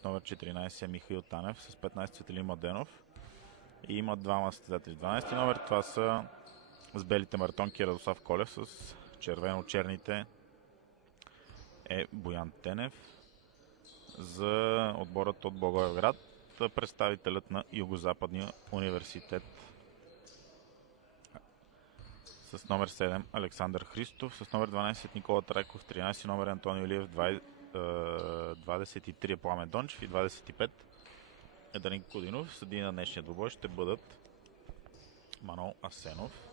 с номер 14 е Михаил Танев, с 15 Цветелин Младенов. И има двама състезатели. 12 номер, това са с белите мартонки Радослав Колев, с червено-черните е Боян Тенев. За отборът от Благоевград представителят на Югозападния университет с номер 7 Александър Христов, с номер 12 Никола Трайков, 13 номер Антонио Илиев, 23 Пламен Дончев и 25 Едарин Кудинов. Съдии на днешния двубой ще бъдат Манол Асенов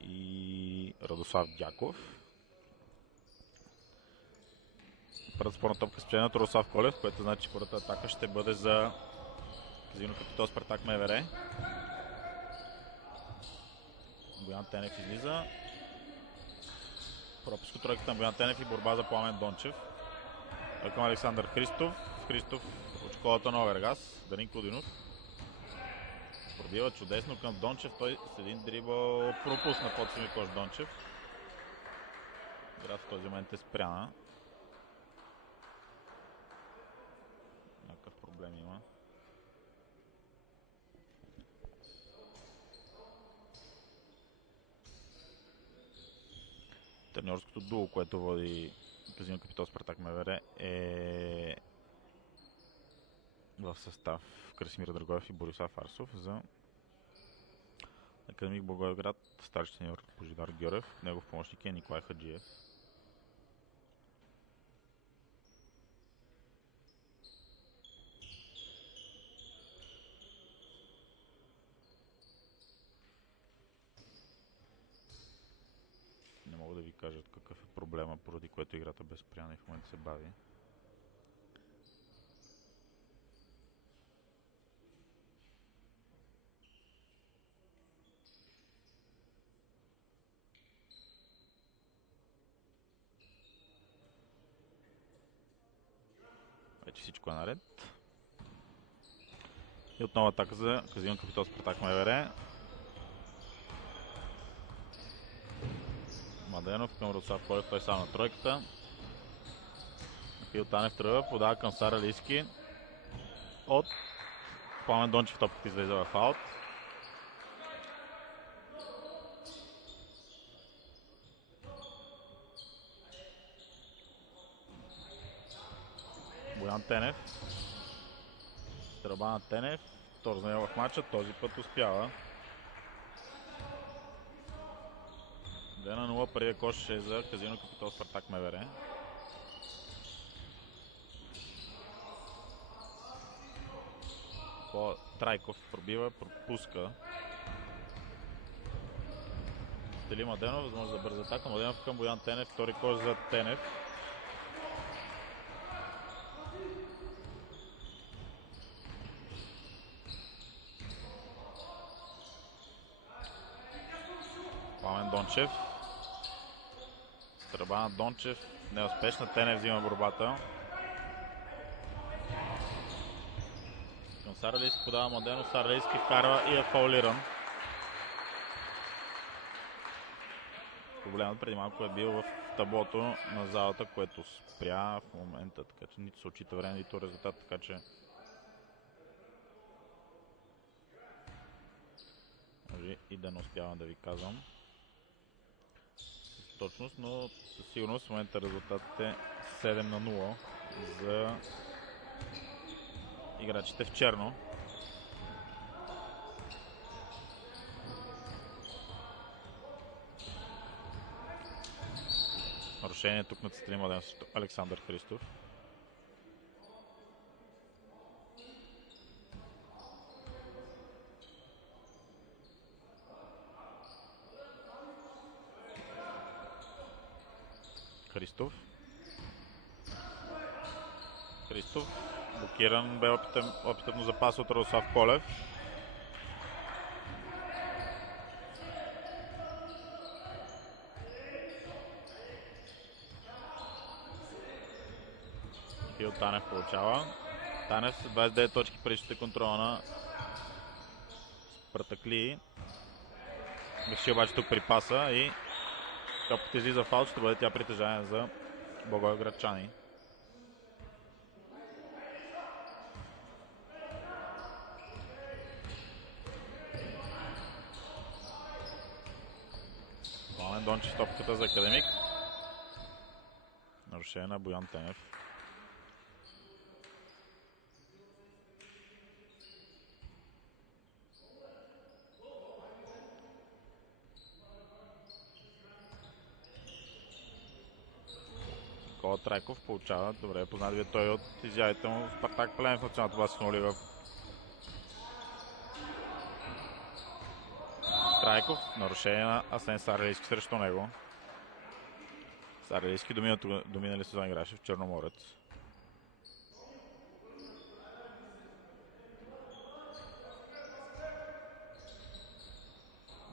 и Радослав Дяков. Първата спорна топка с печенето Радослав Колев, което значи, че първата атака ще бъде за Казино Капитол Спартак МВР. Боян Тенев излиза. Пропуск от тройката на Боян Тенев и борба за Пламен Дончев. Към Александър Христов. Христов от школата на Овергас. Дарин Кудинов пробива чудесно към Дончев. Той с един дрибъл пропусна под сами кош Дончев. Играта в този момент е спряна. Някакъв проблем има. Треньорското дуо, което води Казино Капитол Спартак МВР, е в състав Красимир Драгоев и Борислав Арсов. За Академик Благоевград старши треньор Божидар Гьорев, негов помощник е Николай Хаджиев. Не мога да ви кажа какъв е проблема, поради което играта бе спряна и в момента се бави. Вече всичко е наред. И отново атака за Казино Капитол Спартак МВР. Младенов към Радослав Колев, той сам на тройката. Михаил Танев тръгва, подава към Сара Лиски. От Пламен Дончев топката излезе в аут. Боян Тенев. Стрелба на Тенев. Втор за него в матча, този път успява. 2-0 първия кош е за Казино Капитол Спартак МВР. Трайков пробива, пропуска. Стели Младенов, възможно за бърза атака. Младенов към Боян Тенев, втори кош за Тенев. Пламен Дончев. Стрелба на Дончев. Неуспешна. Тенев взима борбата. Към Саралийски подава Младенов. Саралийски вкарва и е фаулиран. Проблемът преди малко е бил в таблото на залата, което спря в момента, така че нито се отчита време, нито резултат, така че може и да не успявам да ви казвам точност, но със сигурност в момента резултатът е 7-0 за играчите в черно. Нарушение тук на Цветелин Младенов срещу Александър Христов. Христов. Блокиран бе опитът му за пас от Радослав Колев. Фил Танев получава. Танев с 29 точки пречите контрола на Спартакли. Мисля обаче тук при паса и топката излиза в аут, ще бъде тя притежание за благоевградчани. Дончев топката за Академик. Нарушение на Боян Тенев. Никола Трайков получава. Добре, познат ви той от изявите му в Спартак Плевен в националната баскетболна лига. Трайков, нарушение на Асен Саралийски срещу него. Саралийски доминали сезон играше в Черноморец.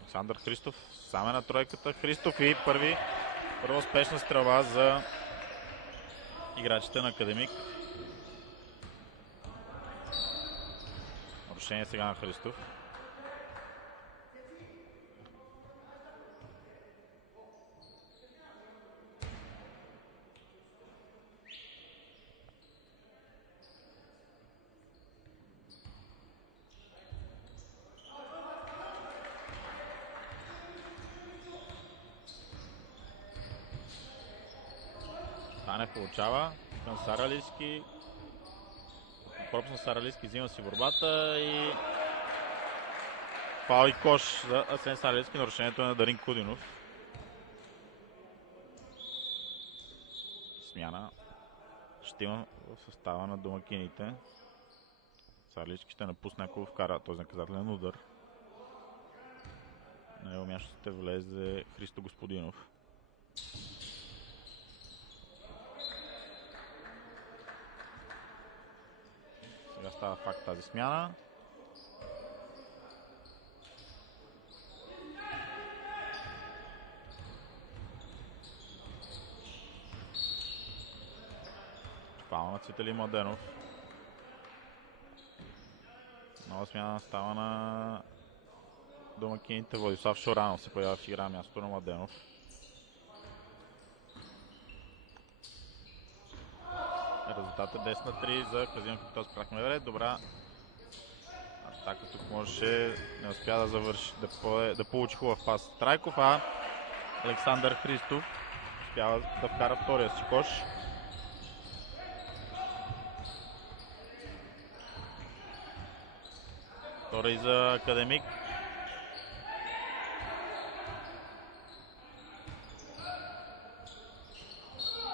Александър Христов, сам е на тройката. Христов и първа успешна стрелба за играчите на Академик. Нарушение сега на Христов. Танев получава към Саралийски. Пропусна Саралийски, взима си борбата и фаул и кош за Асен Саралийски. Нарушението е на Дарин Кудинов. Смяна ще има в състава на домакините. Саралийски ще напусне, ако вкара този наказателен удар. На него място ще влезе Христо Господинов. Сега става факт тази смяна. Фаул на Цветелин Младенов. Нова смяна става на домакините. Владислав Шоранов се появява в игра място на Младенов. Резултат е 10 на 3 за Казино Капитал Спартак МВР. Добра атака тук можеше, не успя да завърши, да получи хубав пас Трайков, а Александър Христов успява да вкара втория си кош. Втори за Академик.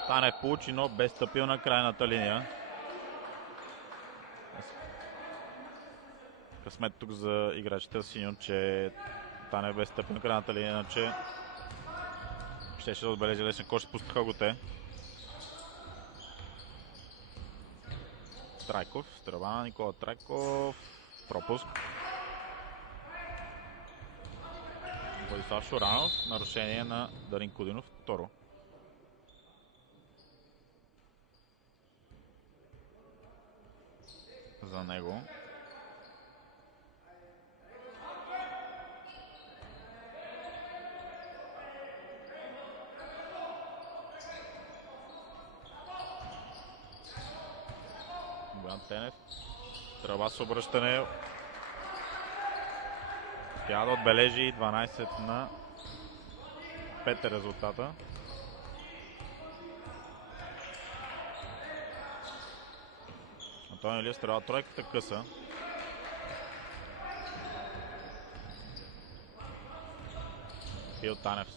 Танев получи, но без стъпил на крайната линия. Късмет тук за играчите в синьо, че Танев без стъпил на крайната линия, иначе щеше да отбележи лесен кош, спустиха го те. Трайков, стрелба на Никола Трайков, пропуск. Владислав Шоранов, нарушение на Дарин Кудинов, второ. За него. Боян Тенев. Тръба с обръщане. Трябва да отбележи 12 на 5 резултата. Антонио Илиев стрела тройката къса. Фил Танев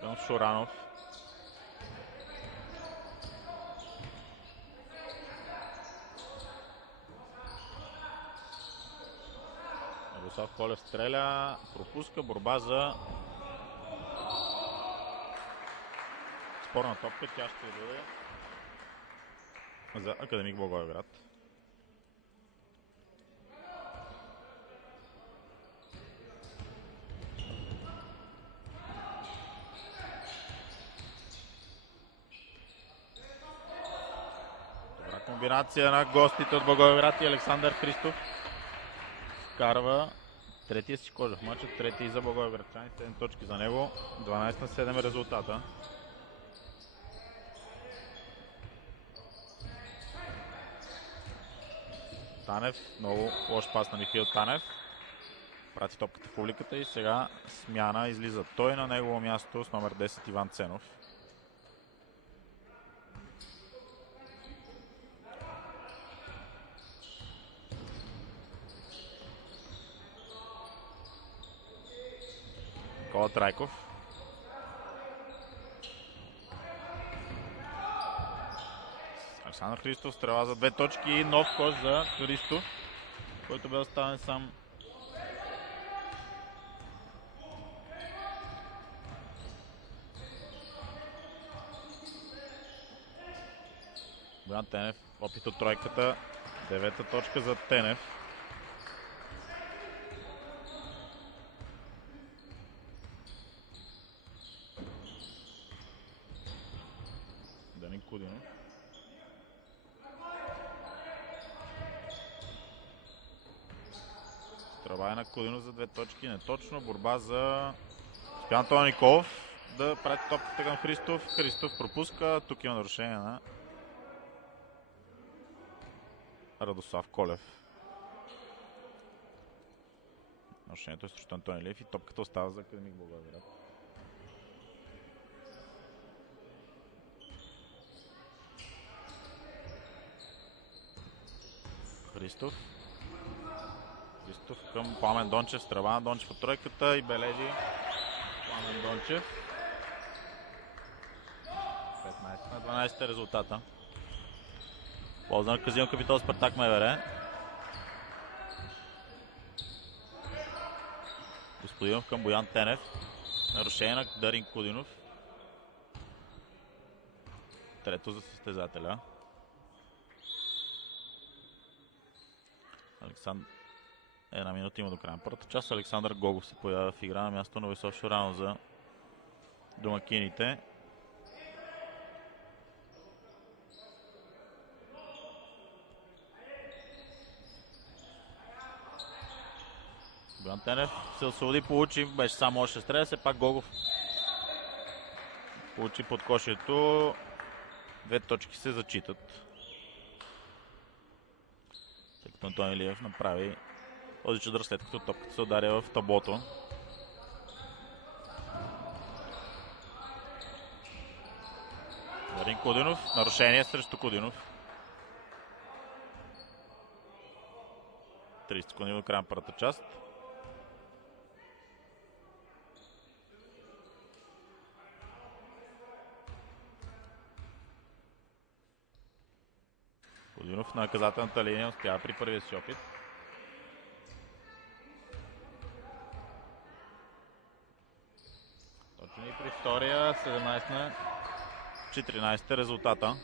към Шоранов. Радослав Колев стреля, пропуска, борба за спорна топка, тя ще бъде за Академик Благоевград. Добра комбинация на гостите от Благоевград и Александър Христов вкарва третия си кош в мача, третия за Благоевградчани, 7 точки за него, 12 на 7 е резултата. Танев, много лош пас на Михаил Танев. Прати топката в публиката и сега смяна излиза той, на негово място с номер 10 Иван Ценов. Никола Трайков. Александър Христов стрела за 2 точки и нов кош за Христов, който бе оставен сам. Боян Тенев, опит от тройката, 9-та точка за Тенев. Дани Кудинов. Стрелба на Кудинов за 2 точки, неточно. Борба за Стоян Антон Николов да прати топката към Христов. Христов пропуска, тук има нарушение на Радослав Колев. Нарушението е срещу Антони Илиев и топката остава за Академик Благоевград. Христов към Пламен Дончев, стрелба на Дончев от тройката и бележи Пламен Дончев. 15-12 е резултата. Полза на Казино Капитал Спартак МВР. Господинов към Боян Тенев. Нарушение на Дарин Кудинов. Трето за състезателя. Една минута има до края на първата част. Александър Гогов се появява в игра на място на Весов Шоранов за домакините. Боян Тенев се освободи, получи, беше само още стреля, все пак Гогов получи под кошието. 2 точки се зачитат. Тъй като Антон Илиев направи този чадър, след като топката се ударя в таблото. Дарин Кудинов, нарушение срещу Кудинов. 30 секунди до края на първата част. Кудинов на наказателната линия успява при първия си опит. Точно и при втория, 17-14 резултата.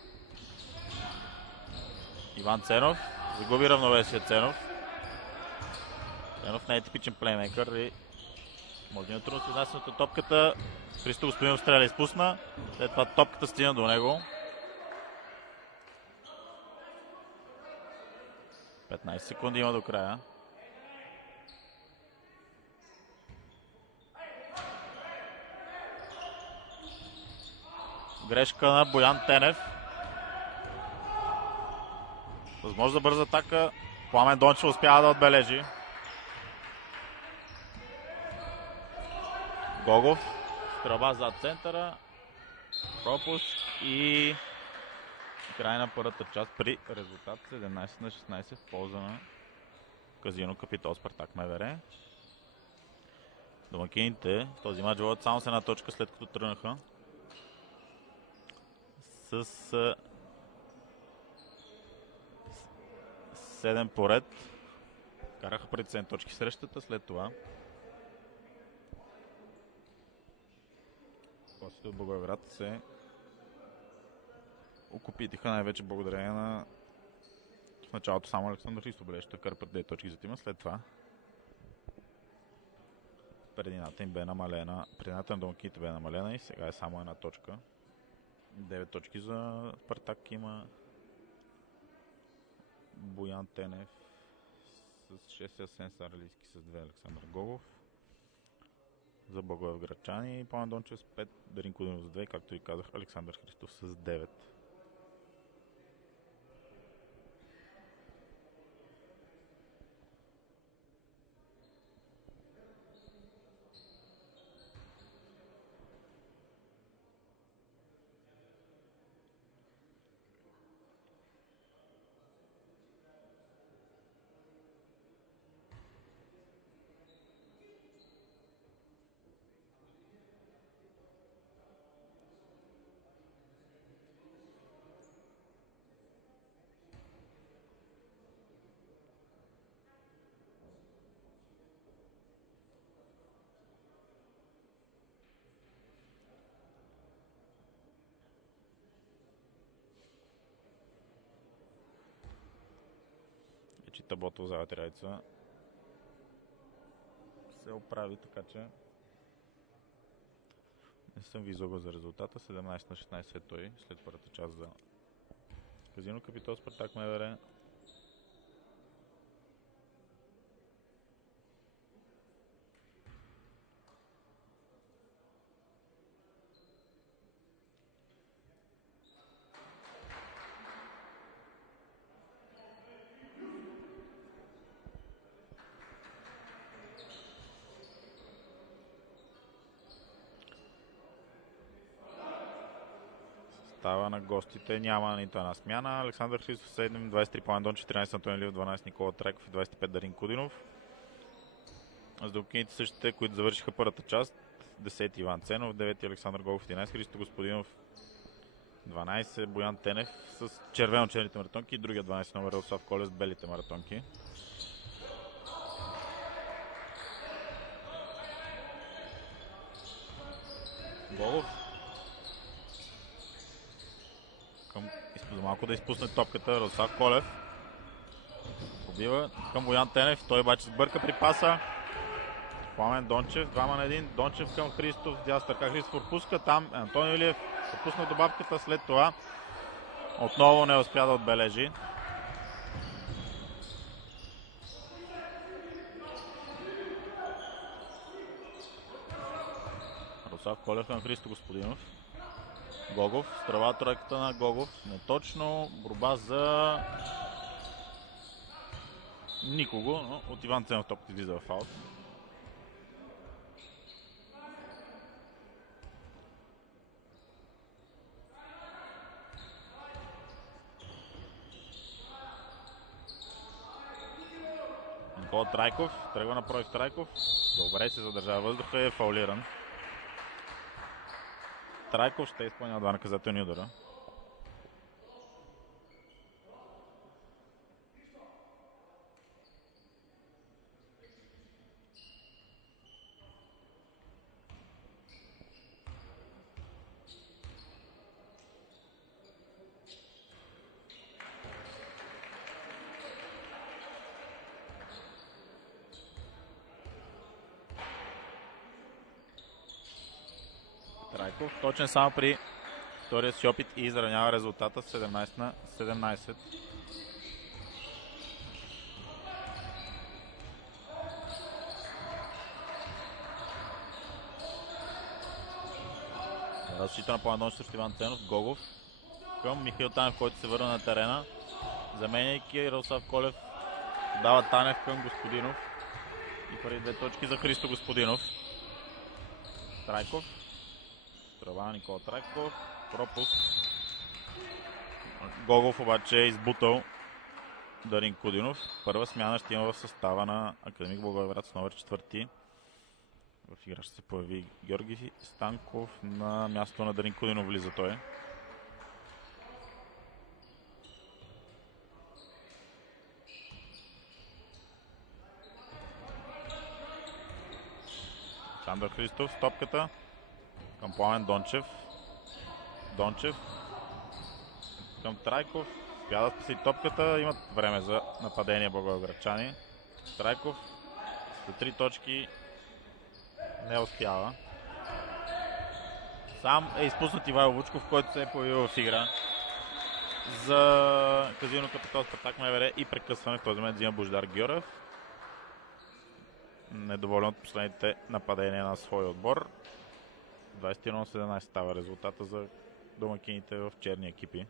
Иван Ценов, загуби равновесие Ценов. Ценов не е типичен плеймейкър и може да има трудно с изнасянето топката. Христо Господинов стреля изпусна, след това топката стигна до него. 15 секунди има до края. Грешка на Боян Тенев. Възможно за бърза атака. Пламен Дончев успява да отбележи. Гогов. Стрелба зад центъра. Пропуск и край на първата част при резултат 17-16 в полза на Казино Капитал Спартак МВР. Домакините в този мач водят само с една точка, след като тръгнаха с 7 поред. Караха преди 7 точки срещата, след това гостите от Благоевград се окупитиха най-вече благодарение на в началото само Александър Христов бележи, той кара пред 2 точки за тима, след това предината им бе намалена, предината на домакините бе намалена и сега е само една точка. 9 точки за Спартак има Боян Тенев с 6, Асен Саралийски с 2, Александър Гогов. За Благоевградчани Пламен Дончев с 5, Дарин Кудинов с 2, както и казах, Александър Христов с 9. таблото в Златата райца се оправи, така че не съм ви излъгал за резултата. 17-16 е той след първата част за Казино Капитал Спартак МВР. Става на гостите, няма нито една смяна. Александър Христов 7, 23 Пламен Дончев, 14 Антони Лив, 12 Никола Трайков и 25 Дарин Кудинов. С домакините същите, които завършиха първата част. 10 Иван Ценов, 9 Александър Голов, 11 Христо Господинов, 12 Боян Тенев с червено-черните маратонки и другия 12 номер Радослав Колев с белите маратонки. Голов. Малко да изпусне топката Радослав Колев. Побива към Боян Тенев. Той обаче сбърка при паса. Пламен Дончев, 2 на 1. Дончев към Христов. Дясна ръка Христов отпуска. Там Антони Илиев отпусна добавката. След това отново не успя да отбележи. Радослав Колев към Христо Господинов. Гогов, стрела тройката на Гогов. Неточно. Борба за никого, но от Иван Ценов топката излиза в аут. Никола Трайков, тръгва на Проект Трайков. Добре се задържава въздуха и е фаулиран. Трайков ще изпълнява 2 наказателни удара. Трайков точен само при втория си опит и изравнява резултата 17-17. Разчита на Пламен Дончев срещу Иван Ценов. Гогов към Михаил Танев, който се върна на терена. Заменяйки Радослав Колев, дава Танев към Господинов. И първи 2 точки за Христо Господинов. Трайков. Трава Никола Трайков. Пропуск. Гогов обаче е избутал Дарин Кудинов. Първа смяна ще има в състава на Академик Благоевград с номер 4. В игра ще се появи Георги Станков. На място на Дарин Кудинов влиза той. Александър Христов с топката към Пламен Дончев. Дончев към Трайков. Успя да спаси топката. Имат време за нападение благоевградчани. Трайков за 3 точки не успява. Сам е изпуснат Ивайло Вучков, който се е появил в игра за Казино Капитал Спартак МВР и прекъсване в този момент взима Божидар Георгиев. Недоволен от последните нападения на своя отбор. 21-17 става резултата за домакините в черни екипи.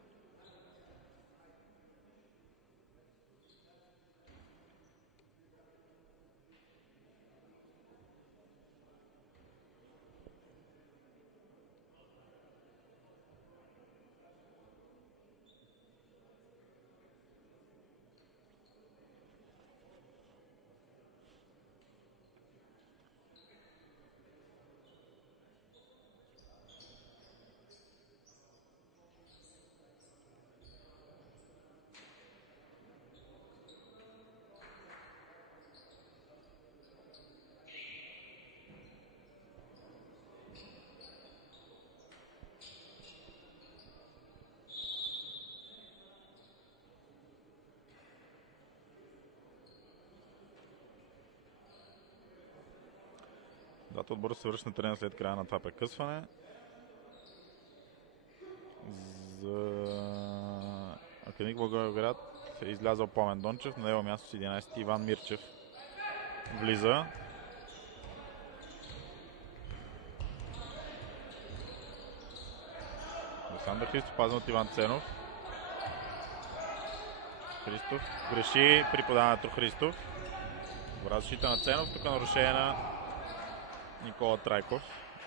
Двата отбора се връщат на терена след края на това прекъсване. За Академик Благоевград е излязъл Пламен Дончев, на него място с 11 Иван Мирчев влиза. Александър Христов, пазен от Иван Ценов. Христов греши при подаването Христов. Добра защита на Ценов, тук нарушение на Никола Трайков.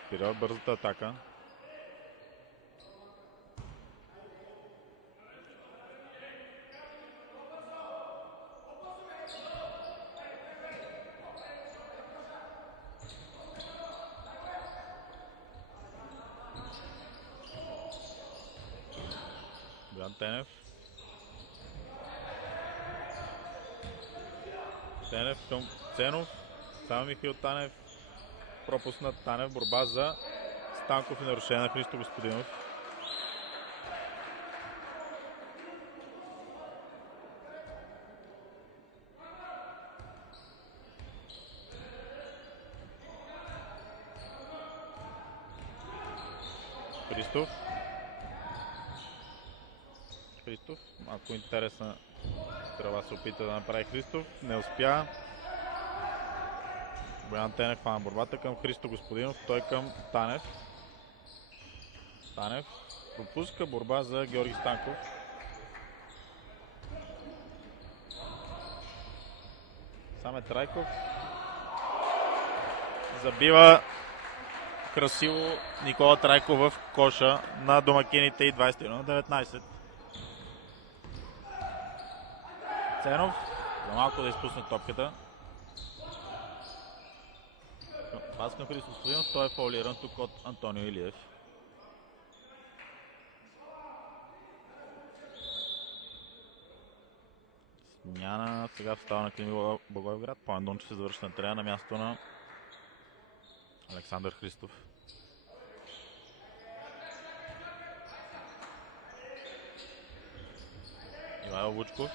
Спира бързата атака. Тенев. Тенев към Ценов. Само Михаил Танев. Пропуснат Танев. Борба за Станков и нарушение на Христо Господинов. Христов. Христов. Малко интересна стрела се опита да направи Христов. Не успя. Боян Тенев хвана борбата към Христо Господинов. Той към Танев. Танев пропуска борба за Георги Станков. Саме Трайков забива красиво Никола Трайков в коша на домакините и 21-19. Ценов за малко да изпусне топката. Пас към Христо Господинов, той е фаулиран тук от Антонио Илиев. Смяна сега в става на Академик Благоевград. Пламен Дончев се завърши на терена на място на Александър Христов. Ивайло Вучков.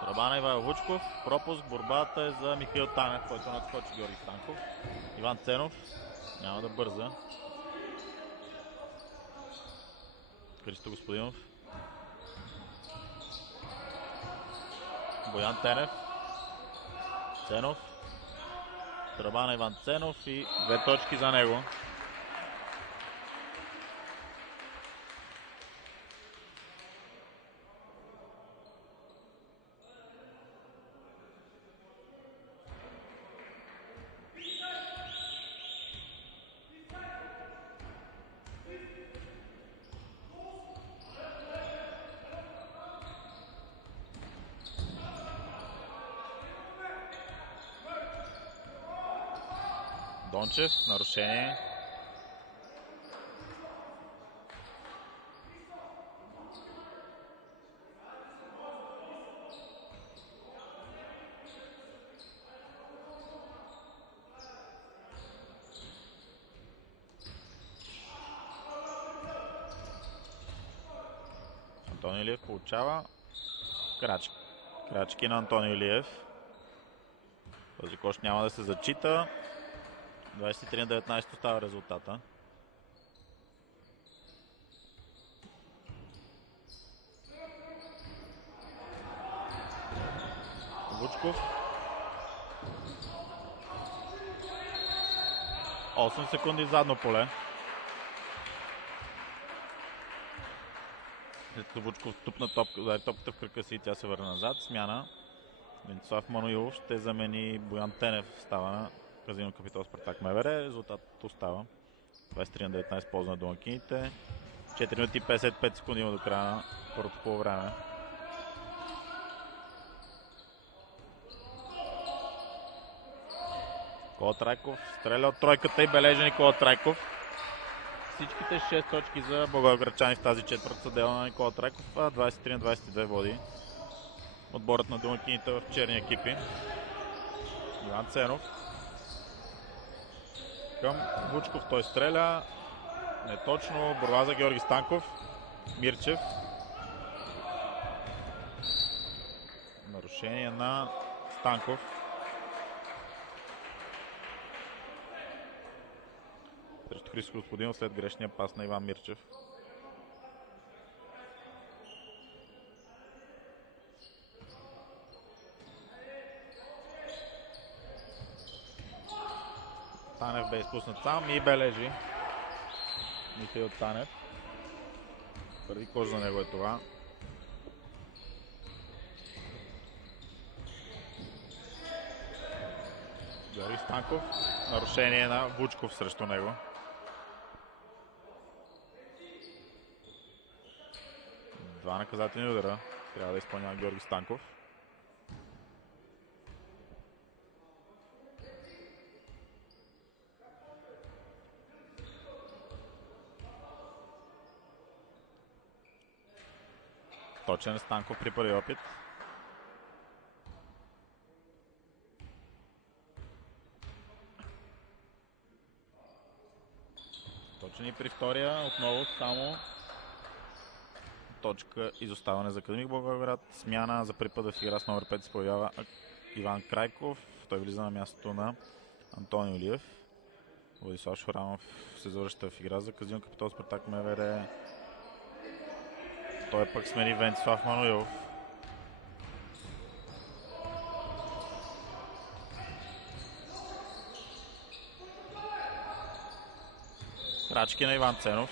Тръба Ивайло Вучков. Пропуск. Борбата е за Михаил Танев, който надскочи Георги Станков. Иван Ценов няма да бърза. Христо Господинов. Боян Тенев. Ценов. Тръба на Иван Ценов и 2 точки за него. Дончев, нарушение. Антонио Илиев получава крачки на Антонио Илиев. Този кош няма да се зачита. 23-19 става резултата. Вучков. 8 секунди задно поле. След като Вучков тупна топката в кръка си и тя се върна назад. Смяна. Венцислав Мануилов ще замени Боян Тенев. Става на Казино Капитал Спартак МВР. Резултатът остава 23-19 полза на домакините. 4 минути и 55 секунди има до края на първото полувреме. Никола Трайков стреля от тройката и бележи Никола Трайков. Всичките 6 точки за благоевградчани в тази четвърт са дела на Никола Трайков. 23-22 води отборът на домакините в черни екипи. Иван Ценов към Вучков, той стреля. Неточно, борба за Георги Станков. Мирчев. Нарушение на Станков. Срещу Христо Господинов след грешния пас на Иван Мирчев. Танев бе изпуснат сам и бележи Михаил Танев. Първи кош за него е това. Дари Станков. Нарушение на Вучков срещу него. Два наказателни удара трябва да изпълнява Георги Станков. Точен Станков при първи опит. Точен и при втория. Отново само точка изоставане за Академик Благоевград. Смяна за първи път в игра с номер 5 се появява Иван Крайков. Той влиза на мястото на Антони Илиев. Владислав Шоранов се завръща в игра за Казино Капитал Спартак МВР. Той пък смени Венцислав Мануилов. Крачки на Иван Ценов.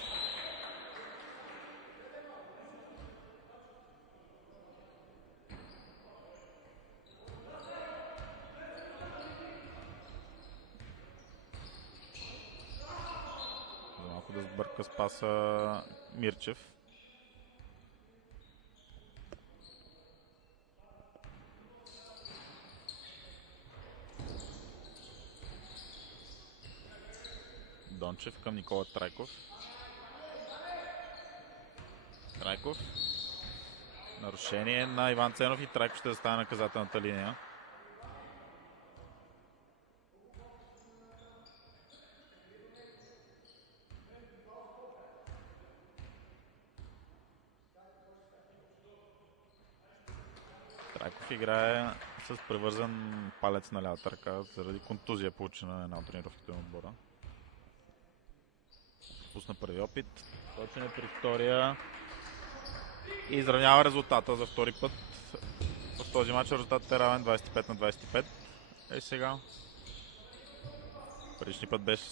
За малко да сбърка спаса Мирчев. Дончев към Никола Трайков. Трайков. Нарушение на Иван Ценов и Трайков ще застане наказателната линия. Трайков играе с превързан палец на лявата ръка заради контузия, получена на една от тренировките на отбора. Пусна първи опит. Точен е при втория. И изравнява резултата за втори път. В този матч резултатът е равен 25-25. Е сега. Предишни път беше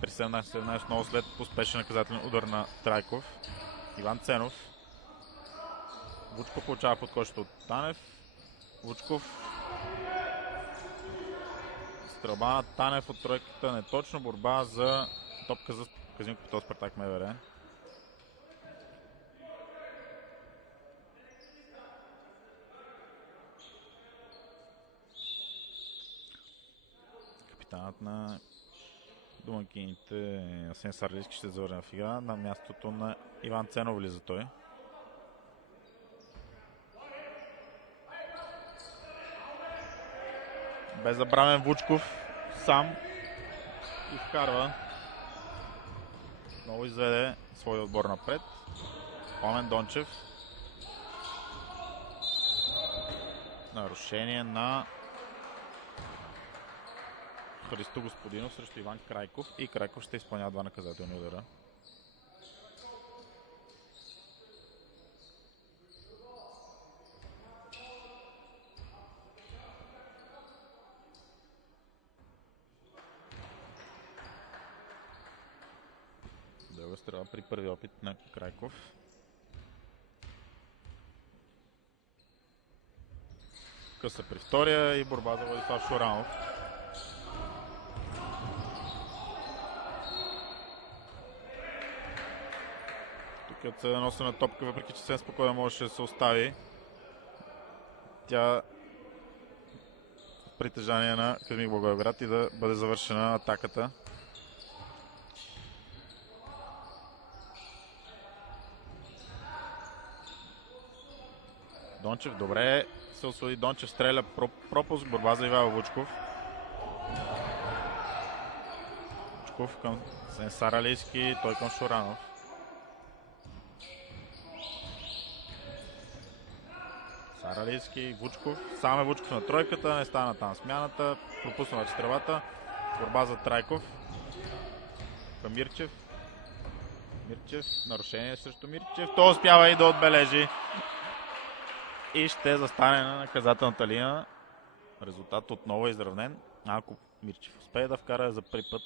при 17-17, много след успешен наказателен удар на Трайков. Иван Ценов. Вучков получава под кошето от Танев. Вучков. Стрелба на Танев от тройката. Неточно. Борба за топка за Казино Капитал Спартак МВР. Капитанът на домакините Асен Сарлийски ще завърне в игра. На мястото на Иван Ценов влиза той. Беззабравен Вучков сам изкарва. Много изведе своя отбор напред. Пламен Дончев. Нарушение на Христо Господинов срещу Иван Крайков. И Крайков ще изпълнява два наказателни удара. Дълга стрела при първи опит на Крайков. Къса при втория и борба за Владислав Шоранов. Тук е отседеносена топка, въпреки че съвсем спокойно можеше да се остави. Тя в притежание на Академик Благоевград и да бъде завършена атаката. Дончев добре се освободи. Дончев стреля пропуск. Борба за Ивайло Вучков. Вучков към Сенсар Алийски. Той към Шоранов. Саралийски, Вучков. Сам е Вучков на тройката, не стана там смяната. Пропусна четиревата. Борба за Трайков. Към Мирчев. Мирчев, нарушение срещу Мирчев. Той успява и да отбележи. И ще застане на наказателната линия. Резултат отново е изравнен. Ако Мирчев успее да вкара за първи път,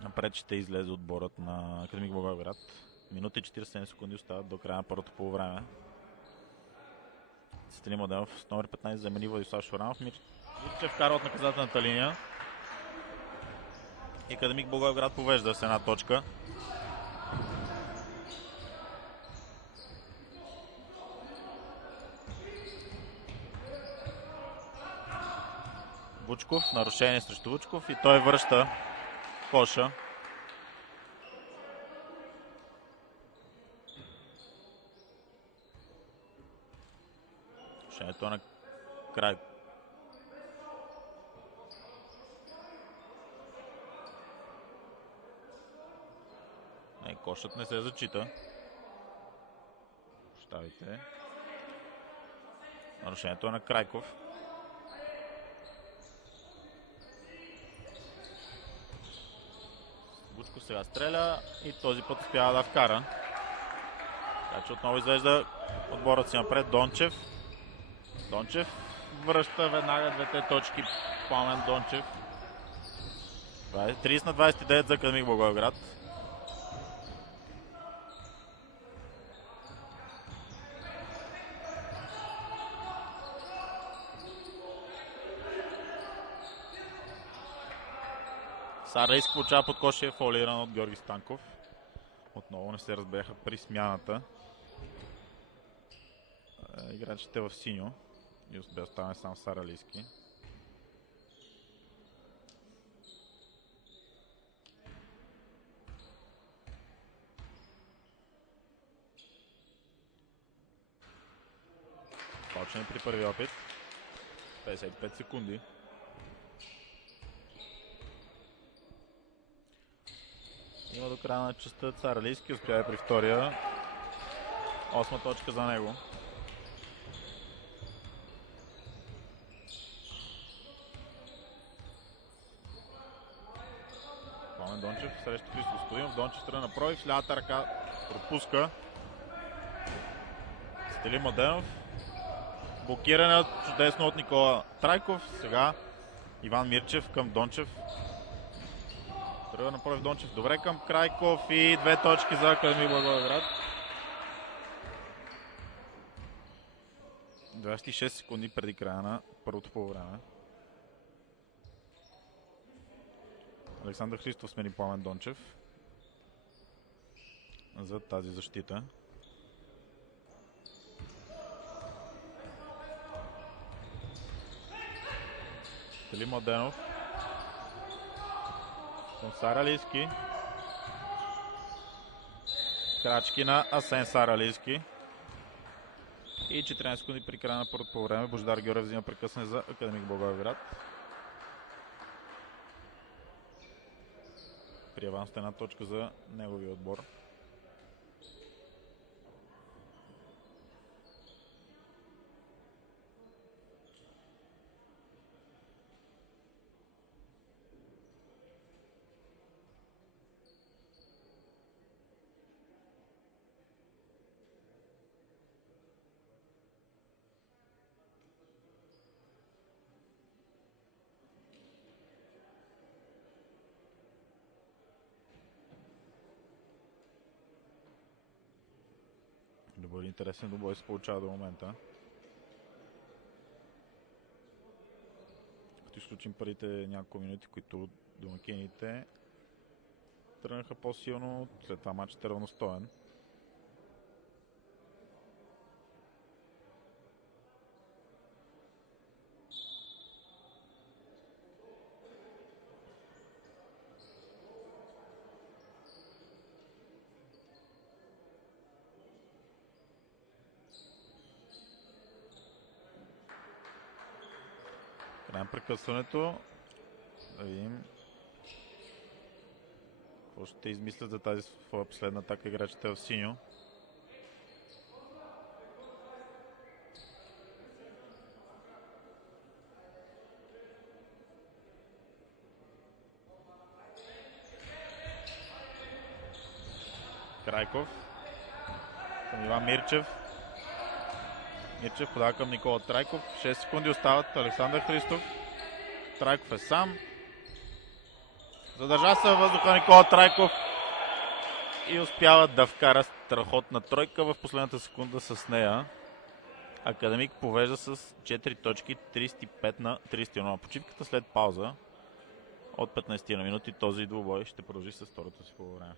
напред ще излезе отборът на Академик Благоевград. Минута и 47 секунди остават до края на първото полувреме. Цветелин Младенов с номер 15 замени Владислав Шоранов. Мирчев вкара от наказателната линия. И Академик Благоевград повежда с една точка. Вучков, нарушение срещу Вучков и той връща коша. Нарушението е на край. Кошът не се зачита. Оставите. Нарушението е на Крайков. Вучков сега стреля и този път успява да вкара. Така че отново извежда отборът си напред. Дончев. Дончев връща веднага двете точки. Пламен Дончев. 30 на 29 за Академик Благоевград. Саралийски получава подкошие, фолиран от Георги Станков. Отново не се разбереха при смяната. Играчите в синьо. И успя остане сам Саралийски. Почне при първи опит. 55 секунди. Има до края на частта Саралийски, успява при втория. 8 точка за него. Пламен Дончев срещу Христо Господинов. Дончев страна на пробив, лявата ръка пропуска. Цветелин Младенов. Блокиране чудесно от Никола Трайков. Сега Иван Мирчев към Дончев. Тръгва направи Дончев добре към Крайков и 2 точки за Академик Благоевград. 26 секунди преди края на първото полувреме. Александър Христов смени Пламен Дончев за тази защита. Цветелин Младенов. Саралийски. Крачки на Асен Саралийски. И 14 секунди при края на първото по време. Божидар Георгиев взима прекъсване за Академик Благоевград. При аванс една точка за неговия отбор. Добър, интересен добой се получава до момента. Като изключим първите няколко минути, които домакините тръгнаха по-силно, след това матчът е равностоен. Край на прекъсването. Да видим какво ще измислят за тази своя последна атака играчите в синьо. Крайков към Иван Мирчев. Мирчев подава към Никола Трайков. 6 секунди остават. Александър Христов. Трайков е сам. Задържа се във въздуха Никола Трайков и успява да вкара страхотна тройка в последната секунда с нея. Академик повежда с 4 точки, 35 на 31 на почивката. След пауза от 15 на минути този двубой ще продължи с второто си по време.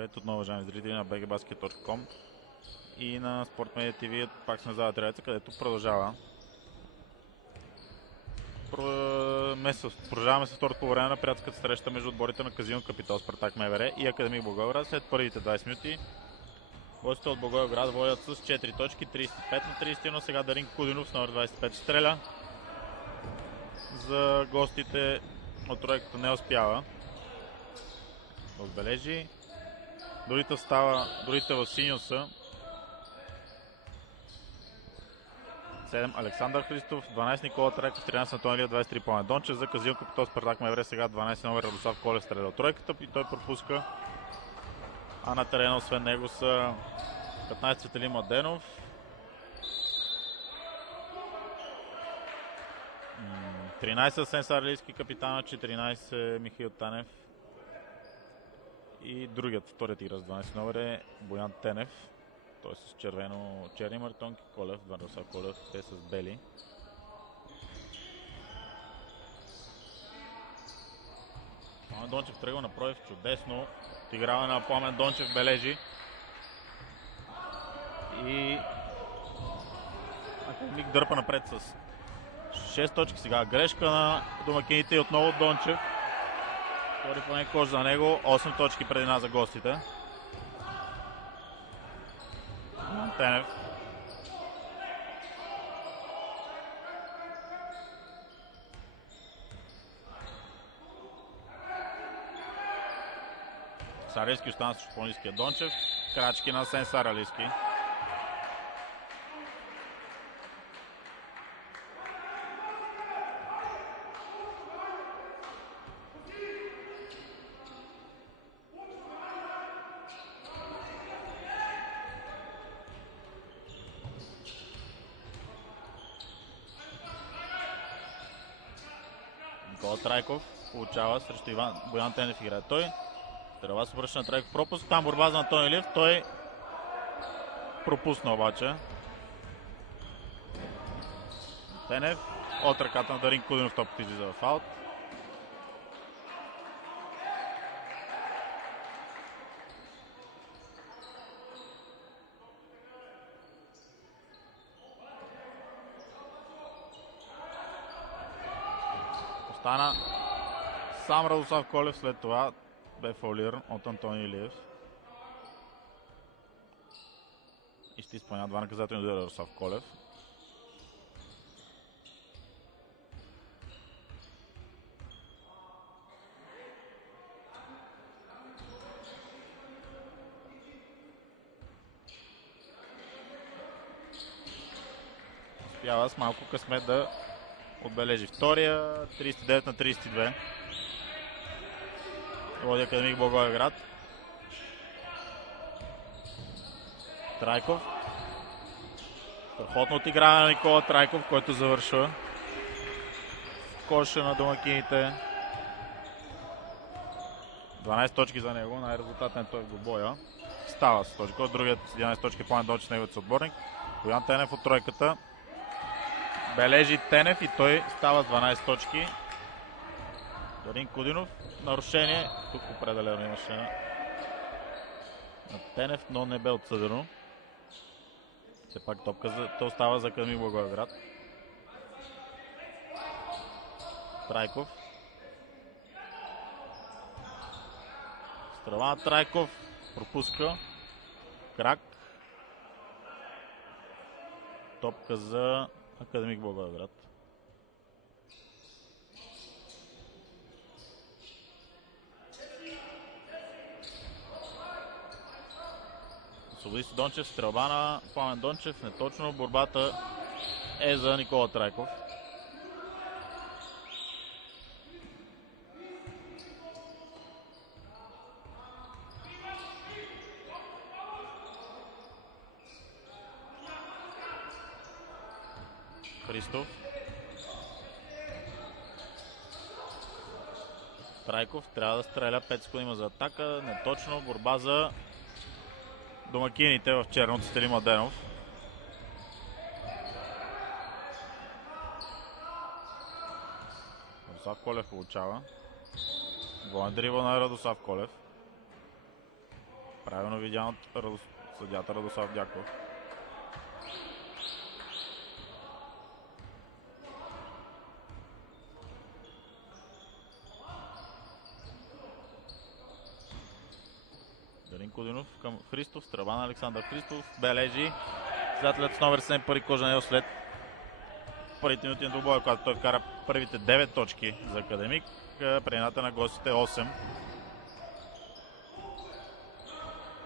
Здравейте отново, уважаеми зрители на bgbasket.com и на Sportmedia TV. Пак сме за Триеца, където продължава. Продължаваме с второто по време на приятелската среща между отборите на Казино Капитал, Спартак МВР и Академик Благоевград. След първите 20 минути гостите от Благоевград водят с 4 точки, 35 на 31. Сега Дарин Кудинов с номер 25 стреля. За гостите от тройката не успява. Отбележи. Другите в синьо са 7 Александър Христов, 12 Никола Трайков, 13 Антон Илиев, 23 Пламен Дончев. За Казино Капитал, Спартак МВР сега 12 номер Радослав Колев стреля от тройката и той пропуска. А на терена освен него са 15 Цветелин Младенов, 13 Асен Саралийски капитана, 14 Михаил Танев и вторият играч с 12 номер е Боян Тенев. Той с черни мартонки, Колев, Радослав Колев, те с бели. Пламен Дончев тръгва направи чудесно. Отиграване на Пламен Дончев, бележи. И Академик дърпа напред с 6 точки. Сега грешка на домакините и отново Дончев. Втори поне кош за него. 8 точки предина за гостите. Тенев. Саралийски остана с по-ниския Дончев. Крачки на Асен Саралийски. Никола Трайков получава срещу Боян Тенев, играе той. Стрела се връща на Трайков, пропуск. Там борба за Антон Илиев. Той пропусна обаче. Тенев от ръката на Дарин Кудинов, топката излиза в аут. Остана сам Радослав Колев, след това бе фаулиран от Антон Илиев. И ще изпълнява два наказателни удара Радослав Колев. Успява с малко късмет да отбележи втория. 39 на 32. Води Академик Благоевград. Трайков. Страхотно отиграване на Никола Трайков, който завършва коша на домакините. 12 точки за него, най-резултатен той в двубоя. Става с точка. От другият 11 точки Пламен Дончев, неговият съотборник. Боян Тенев от тройката. Бележи Тенев и той става с 12 точки. Дарин Кудинов. Нарушение. Тук определено имаше на Тенев, но не бе отсъдено. Все пак топка остава за Академик Благоевград. Трайков. Стрела на Трайков. Пропуска. Крак. Топка за Академик Благоевград. Освободи се Дончев, стрелба на Пламен Дончев, неточно. Борбата е за Никола Трайков. Христов. Трайков трябва да стреля, 5 секунди има за атака, неточно. Борба за домакините в черното, Цветелин Младенов. Радослав Колев получава. Двоен дрибъл на Радослав Колев. Правилно видян от съдията Радослав Дяков. Дарин Кудинов към Христов, стрелба на Александър Христов, бележи състезателят с номер 7 Пари Кожанел след първите минути на двубоя, когато той вкара първите 9 точки за Академик. Предината на гостите 8.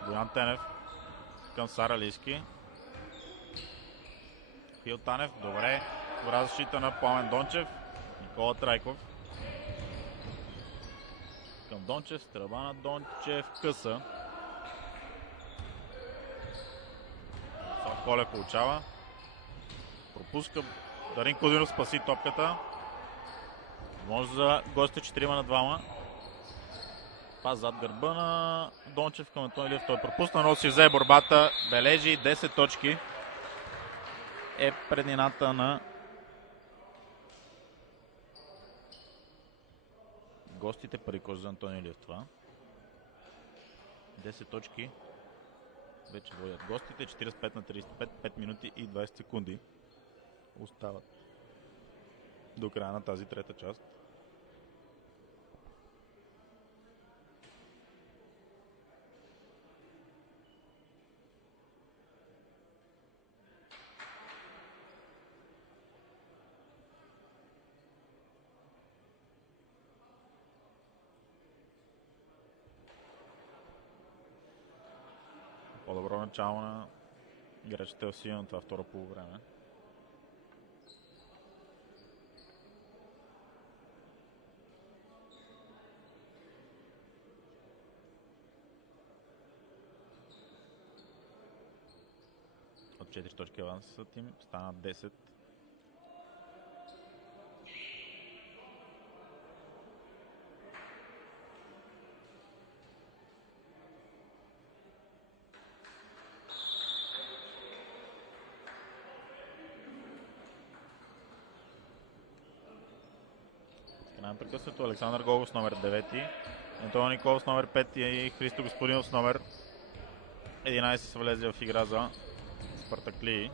Боян Тенев към Сара Лиски. Фил Танев, добре. Добра защита на Пламен Дончев. Никола Трайков. Към Дончев, стрелба на Дончев, къса. Слав Колев получава. Пропуска. Дарин Кудинов спаси топката. Може за гостите 4 на 2. Пас зад гърба на Дончев към Антон Илиев. Той пропусна, но си взе борбата. Бележи 10 точки. Е преднината на гостите. Пари Кожа за Антон Илиев това. 10 точки. Вече водят гостите. 45 на 35. 5 минути и 20 секунди остават до края на тази трета част. По-добро начало на играчите в силно на това второ полувреме. От 4 точки авансът им станат 10. Прекъснато Александър Гогов с номер 9, Антон Николов с номер 5 и Христо Господинов с номер 11 са влезли в игра за Спартаклии.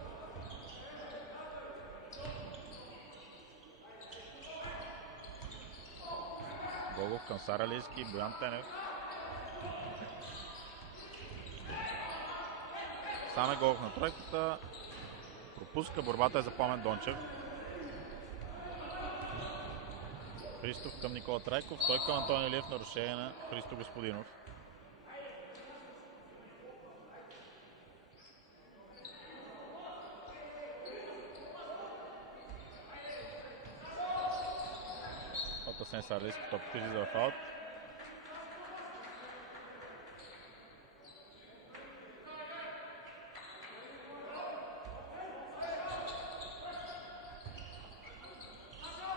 Гогов към Сара Лиски, Боян Тенев. Саме Гогов на тройката. Пропуска, борбата е за Пламен Дончев. Христов към Никола Трайков, той към Антон Илиев, нарушение на Христо Господинов. От Асен Сарлийски, топката излиза в аут.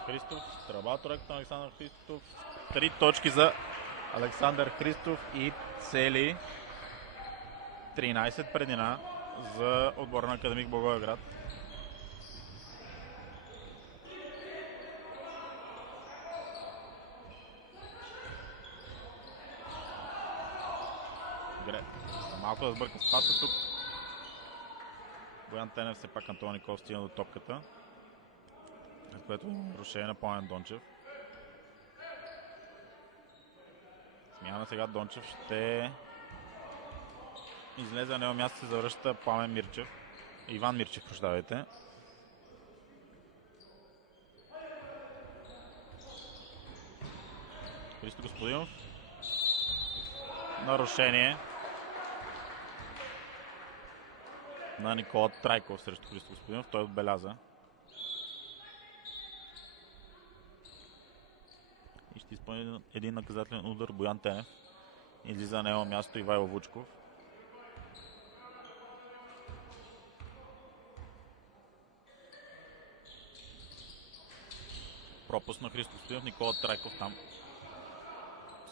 Христов, стрелба от тройката на Александър Христов. 3 точки за Александър Христов и цели 13 преднина за отбора на Академик Благоевград. Малко да сбърка с паса тук. Боян Тенев, все пак Антон Николов стигна до топката, с което има нарушение на Пламен Дончев. Смяна сега Дончев ще излезе на него място, се завръща Пламен Мирчев. Иван Мирчев, прощавайте. Христо Господинов. Нарушение на Никола Трайков срещу Христо Господинов. Той отбеляза. И ще изпълни един наказателен удар Боян Тенев. Излиза на него място Ивайло Вучков. Пропуск на Христо Господинов, Никола Трайков там.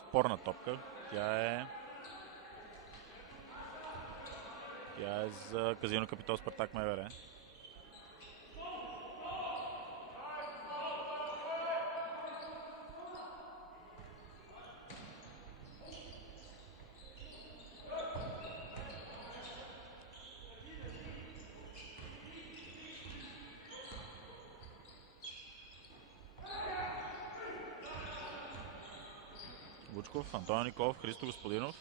Спорна топка. Тя е за Казино Капитал Спартак МВР. Вучков, Антонио Николов, Христо Господинов.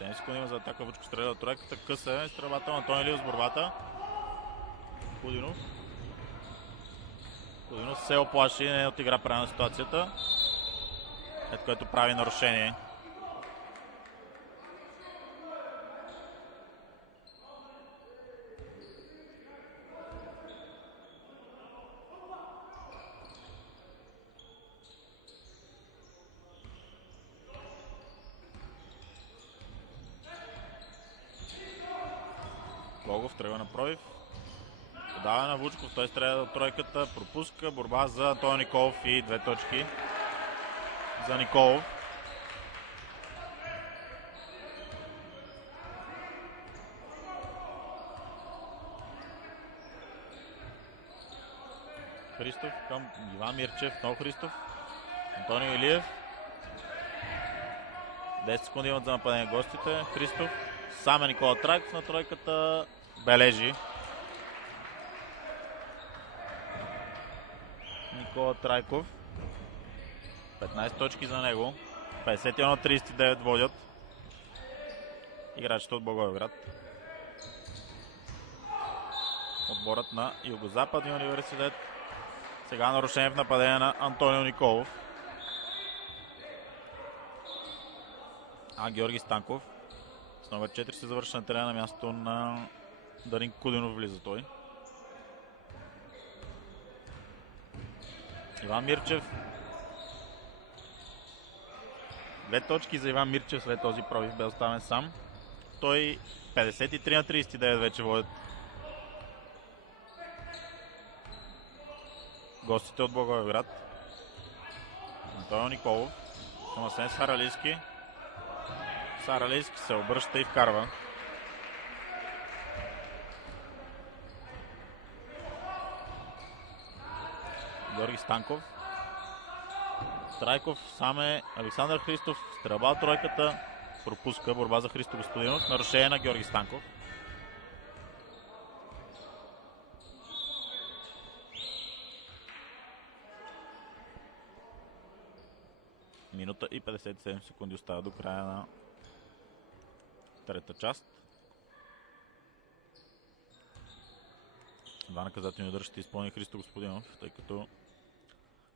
7 секунди има за атака. Вучков стреля от тройката. Къса е стрелбата. Антонио Илиев с борбата. Кудинов се оплаши, не отигра правилно ситуацията, след което прави нарушение. Гогов тръгва на пробив. Подава на Вучков, той стреля от тройката, пропуска, борба за Антонио Николов и 2 точки за Николов. Христов към Иван Мирчев, много Христов, Антонио Илиев. 10 секунди имат за нападение гостите. Христов, сам е Никола Трайков на тройката, бележи. Никола Трайков. 15 точки за него. 51-39 водят играчите от Благоевград. Отборът на Югозападния университет. Сега нарушение в нападение на Антонио Николов. Георги Станков с номер 4 се завърши на терена на място на Дарин Кудинов, влиза той. Иван Мирчев. 2 точки за Иван Мирчев след този пробив, бе оставен сам. Той 53-39 вече водят гостите от Благоевград. Антонио Николов към Асен Саралийски. Саралийски се обръща и вкарва. Георги Станков. Трайков, сам е Александър Христов. Стрелба от тройката. Пропуска, борба за Христо Господинов. Нарушение на Георги Станков. Минута и 57 секунди остава до края на трета част. Два наказателни удари ще изпълни Христо Господинов, тъй като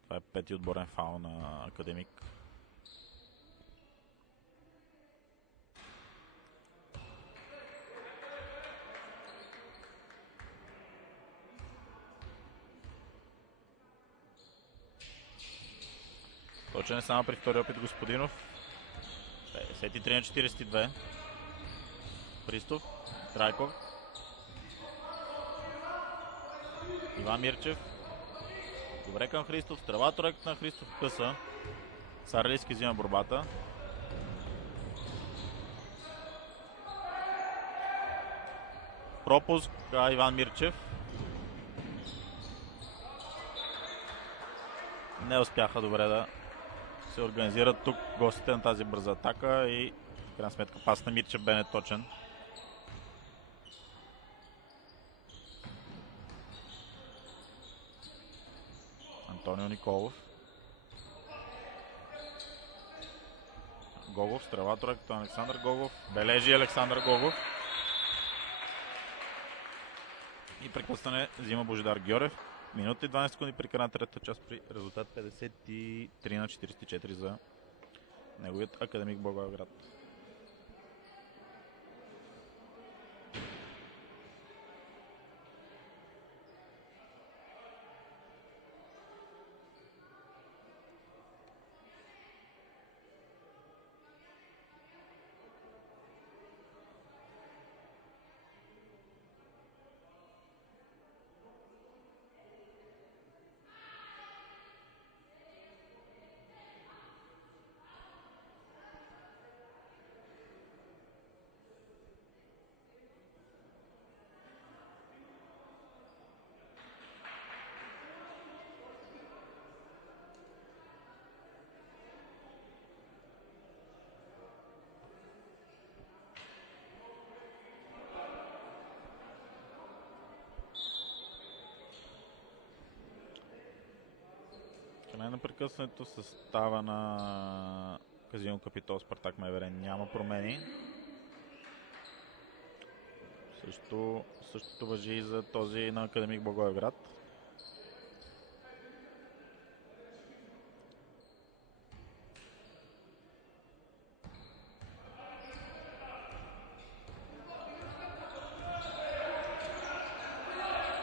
това е пети отборен фаул на Академик. Точен е само при втори опит Господинов. 53-42. Христов, Трайков. Иван Мирчев. Добре към Христов. Стрела тройката на Христов, къса. Саралийски взима борбата. Пропуск Иван Мирчев. Не успяха добре да се организират тук гостите на тази бърза атака и в крайна сметка пас на Мирчев бе неточен. Антонио Николов. Гогов, стрела тройката на Александър Гогов. Бележи Александър Гогов. И прекъсване взима Божидар Георев. Минута и 12 секунди при края на третата част при резултат 53-44 за неговият Академик Благоевград. Край на прекъсването състава на Казино Капитол, Спартак МВР няма промени. Същото важи и за този на Академик Благоевград.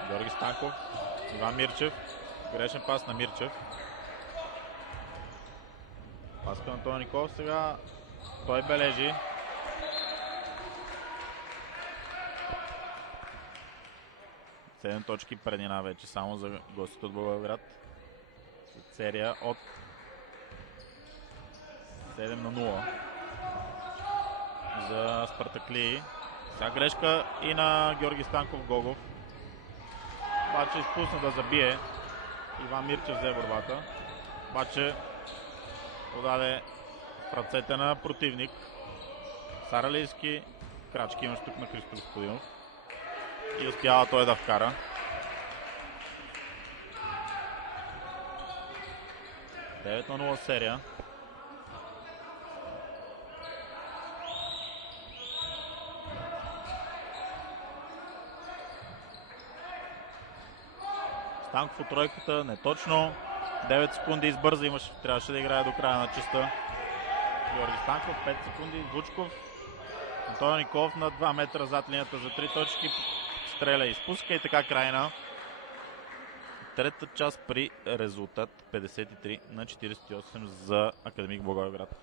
Георги Станков, Иван Мирчев, грешен пас на Мирчев. Пас към Антон Николов сега, той бележи. Седем точки преднина вече само за гостите от Благоевград. Серия от 7-0 за Спартаклии. Сега грешка и на Георги Станков Гогов. Обаче изпусна да забие. Иван Мирчев взе борбата. Обаче подаде в ръцете на противник. Саралийски. Крачки имаш тук на Христо Господинов. И успява той да вкара. Девет на 0 серия. Станков от тройката, не точно. 9 секунди избърза, трябваше да играе до края на чиста. Георги Станков, 5 секунди. Вучков. Антон Николов на 2 метра зад линията за 3 точки. Стреля и изпуска и така край на трета част при резултат 53 на 48 за Академик Благоевград.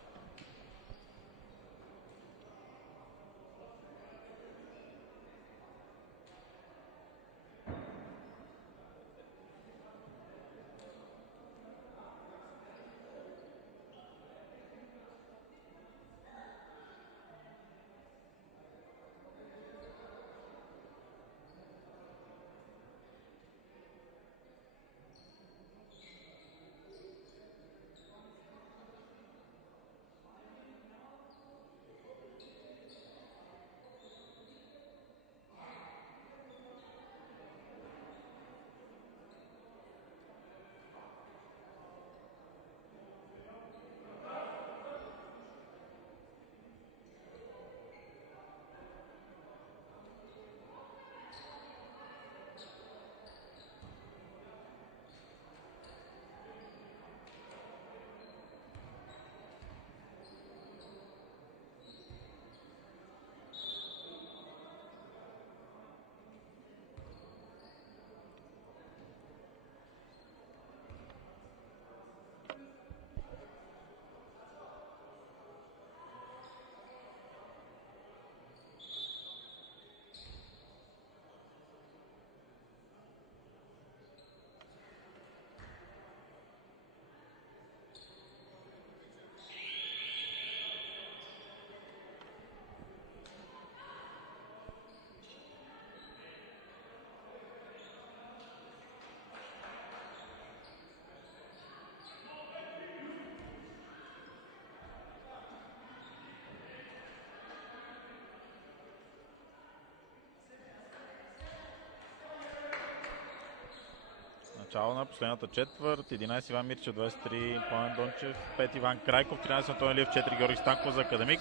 Начало на последната четвърт. 11 Иван Мирчев, 23 Пламен Дончев, 5 Иван Крайков, 13 Антон Илиев, 4 Георги Станков за Академик.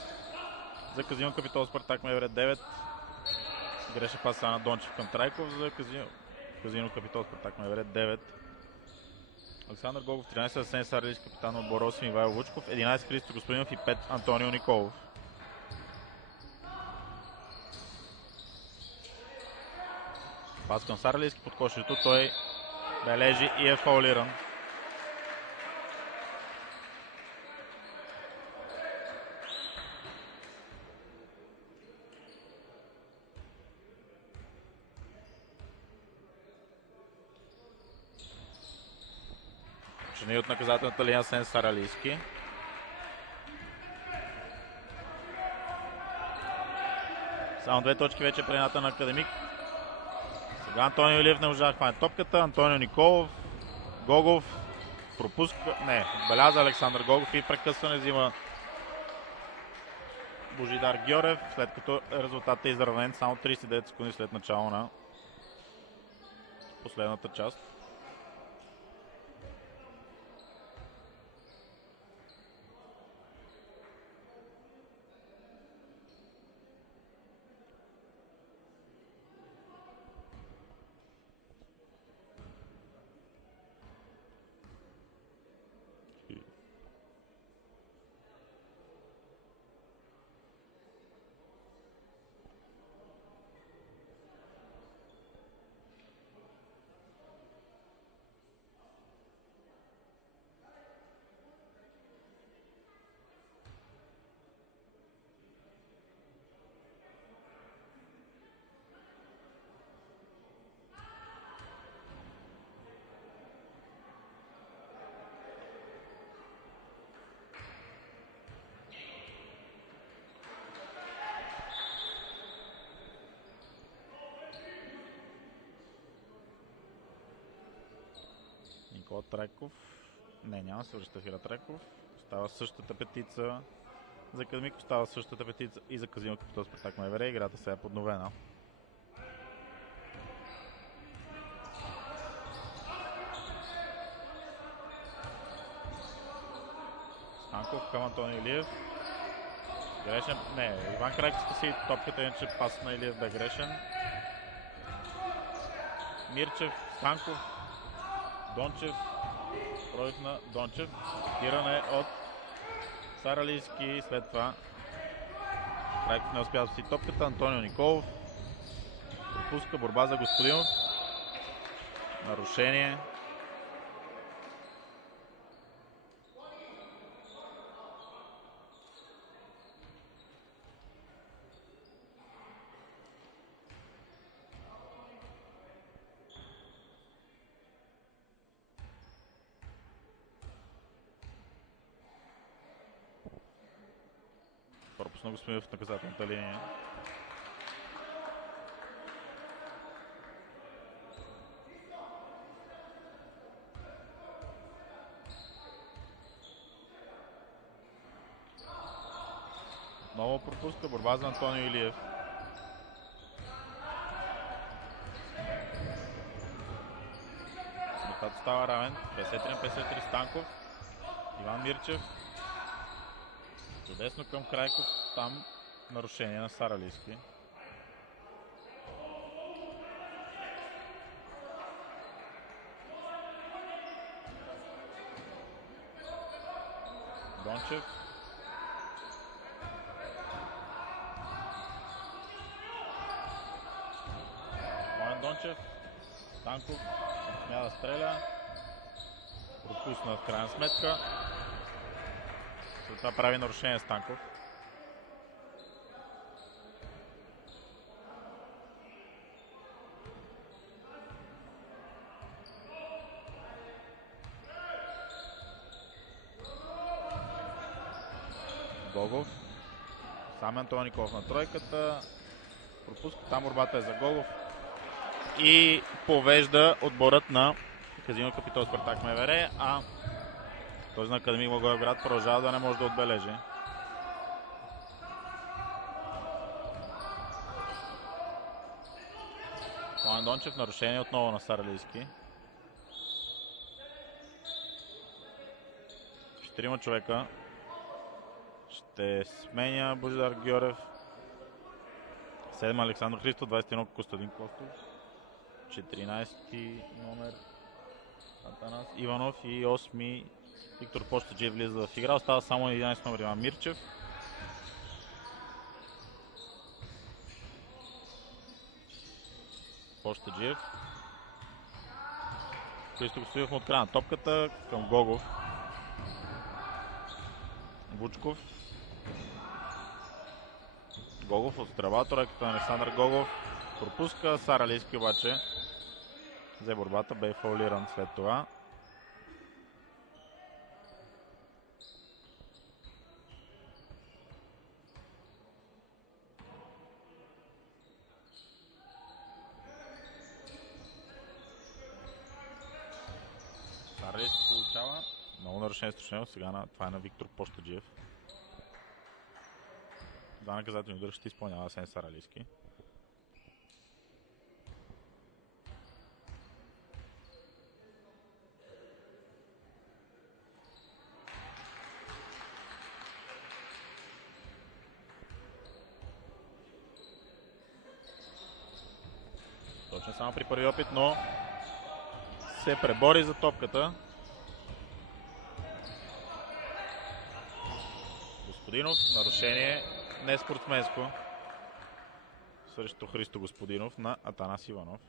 За Казино Капитол, Спартак МВР 9. Греше паса на Дончев към Трайков за Казино Капитол, Спартак МВР 9. Александър Гогов, 13 Асен Саралийски, капитан на отбора 8 Ивайло Вучков, 11 Христо Господинов и 5 Антонио Николов. Пас към Саралийски под кошето, той бележи и е фаулиран. Жени от наказателната линия Сен Саралийски. Само 2 точки вече предната на Академик. Сега Антонио Илиев не можа да хване топката. Антонио Николов. Гогов пропуска. Не, отбеляза Александър Гогов и прекъсване взима Божидар Георев, след като резултатът е изравнен само 39 секунди след начало на последната част. Никола Трайков. Не, няма се връща Фира Трайков. Става същата петица за Академик, става същата петица и за Казино Капитал Спартак МВР. Играта сега е подновена. Станков към Антони Илиев. Грешен? Не, Иван Крайков спаси топката, иначе пас на Илиев бе грешен. Мирчев, Станков, Дончев, пробив на Дончев, тиране от Саралийски, след това Крайков не успя да спаси топката, Антонио Николов пропуска, борба за Господинов, нарушение. Пропусна Господинов в наказателната линия. Отново пропуска, борба за Антонио Илиев. Резултат става равен. 53-53 Станков. Иван Мирчев. Чудесно към Крайков. Там нарушение на Саралийски. Дончев. Дончев, Станков, смя да стреля, пропусна в крайна сметка, след това прави нарушение Станков. Гогов, сам Антони Николов на тройката, пропуска, там борбата е за Гогов и повежда отборът на Казино Капитал Спартак МВР, а този на Академик Благоевград продължава да не може да отбележи. Пламен Дончев, нарушение отново на Саралийски. 4 човека ще сменя Божидар Георгиев, 7 Александър Христов, 21 Костадин Костов, 14 номер Атанас Иванов и 8 Виктор Почтаджиев влиза в игра. Остава само 11 номер Иван Мирчев. Почтаджиев. Христо Костадинов от края на топката към Гогов. Вучков. Гогов от стрелба, тройката на Александър Гогов. Пропуска, Саралийски обаче взе борбата, бе фаулиран след това. Саралийски получава много нарушение страшно, сега това е на Виктор Почтаджиев. Два наказателни удара ще изпълнява Сен Саралийски. Точно само при първи опит, но се пребори за топката. Господинов, нарушение не спортсменско срещу Христо Господинов на Атанас Иванов.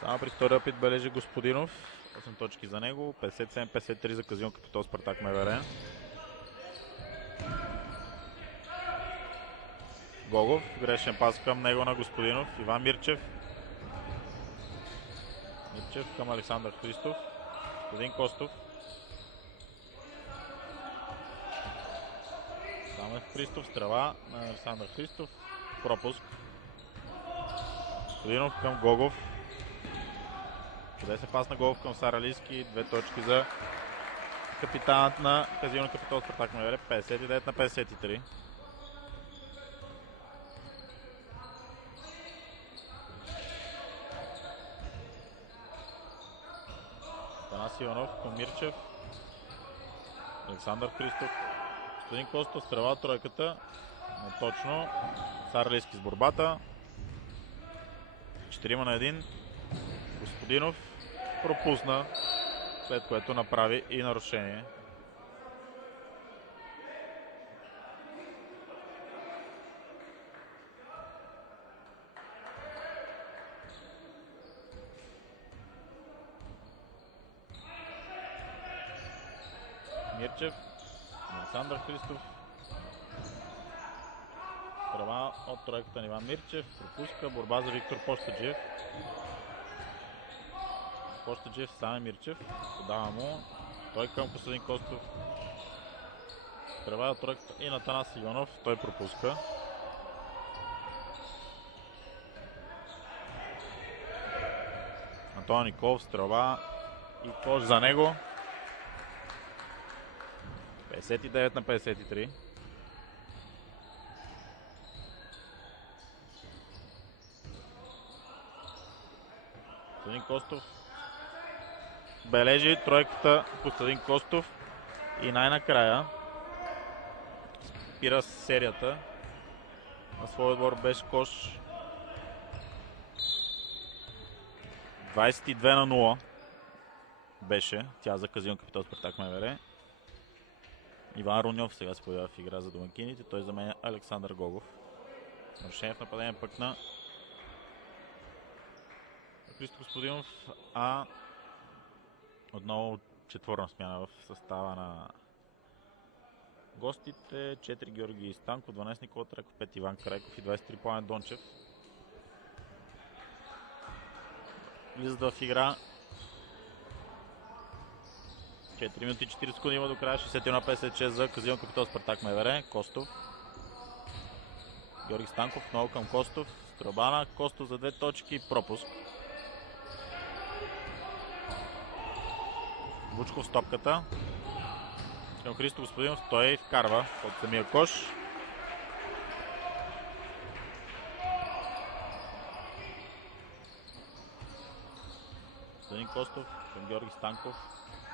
Само при втори опит бележи Господинов. 8 точки за него. 57-53 за Казион Капитол Спартак МВР. Гогов. Грешен пас към него на Господинов. Иван Мирчев. Мирчев към Александър Христов. Господин Костов. Самев Христов. Стрела на Александър Христов. Пропуск. Господинов към Гогов. Къде се пас на Гогов към Саралийски. 2 точки за капитанът на Казион Капитол Спартак МВР. 59-53. Танас Иванов към Мирчев. Александър Христов. Господин Костов стрела тройката. Но точно. Саралийски с борбата. 4 на 1. Господинов пропусна, след което направи и нарушение. Мирчев, Александър Христов. Права от тройката на Иван Мирчев. Пропуска. Борба за Виктор Постаджиев. Постаджиев, Саме Мирчев. Подава му. Той към Костадин Костов. Права от тройката и на Танас Иванов. Той пропуска. Антон Николов стрелба и кош за него. 59-53. Костадин Костов бележи тройката Костадин Костов и най-накрая спира серията. На своя отбор беше кош. 22 на 0 беше тя за Казион Капитол Спартак МВР. Иван Руньов сега се появява в игра за домакините. Той заменя Александър Гогов. Нарушение в нападение пък на Христо Господинов, а отново четворна смяна в състава на гостите. 4 Георги Станков, 12 Никола Трайков, 5 Иван Крайков и 23 Пламен Дончев. Влизат в игра. 4 минути 40 секунди има до края. 61-56 за Казион Капитол Спартак МВР. Костов. Георги Станков много към Костов. Стрелба Костов за 2 точки. Пропуск. Вучков с топката. Към Христо Господинов. Той вкарва от самия кош. Костадин Костов към Георги Станков.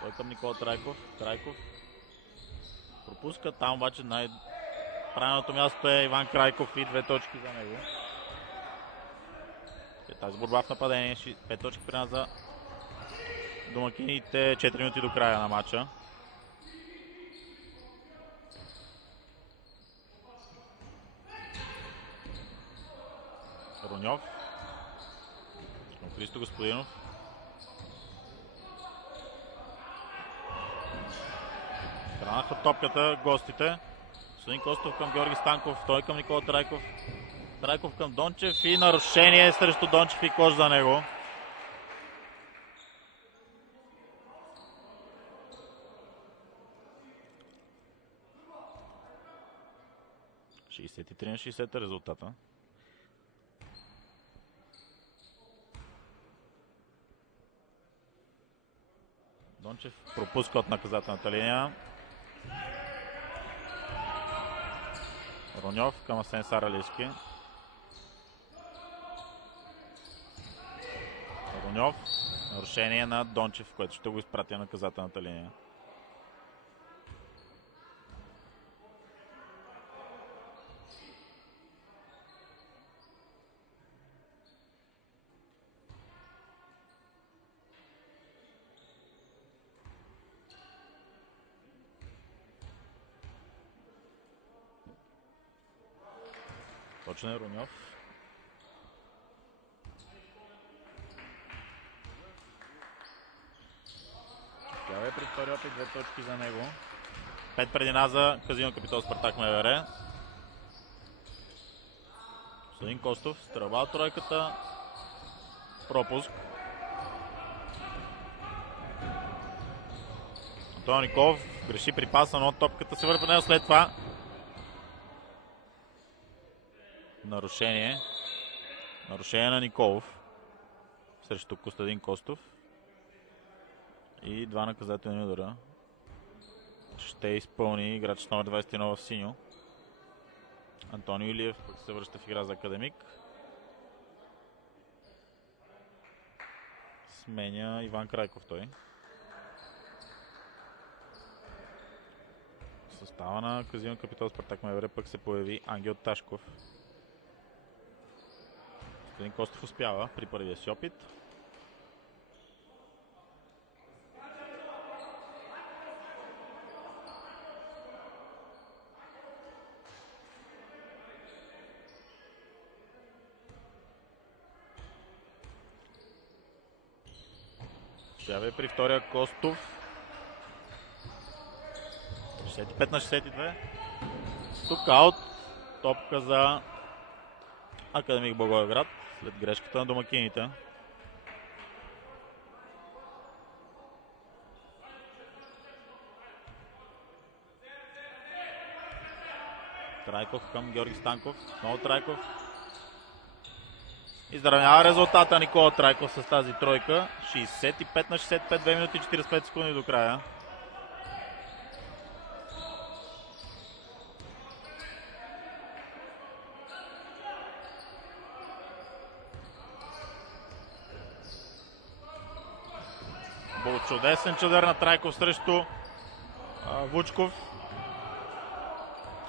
Той към Никола Трайков. Трайков пропуска. Там обаче правилното място е Иван Крайков и 2 точки за него. Тази борба в нападение. 5 точки при нас за домакините. 4 минути до края на матча. Руньов към Христо Господинов. Хранаха топката гостите. Костадин Костов към Георги Станков. Той към Никола Трайков. Трайков към Дончев и нарушение срещу Дончев и кош за него. – 63 на 60 резултата. Дончев пропуска от наказателната линия. Руньов към Асен Саралийски. Руньов. Нарушение на Дончев, което ще го изпрати на наказателната линия. Точно е Руньов. Чаве при втори опит, 2 точки за него. 5 предина за Казино Капитал Спартак МВР. Костадин Костов, стрелба от тройката. Пропуск. Антон Николов греши при паса, но топката се върва него след това. Нарушение. Нарушение на Николов срещу Костадин Костов. И 2 наказателни удара. Ще изпълни играч с номер 21 в синьо. Антонио Илиев пък се връща в игра за Академик. Сменя Иван Крайков той. В състава на Казино Капитал Спартак МВР пък се появи Ангел Ташков. Костадин Костов успява при първия си опит. Шаве при втория Костов. 65 на 62. Тук аут. Топка за Академик Благоевград след грешката на домакините. Трайков към Георги Станков. Много Трайков. Изравнява резултата Никола Трайков с тази тройка. 65 на 65, 2 минути и 45 секунди до края. Был чудесен чадър на Трайков срещу Вучков.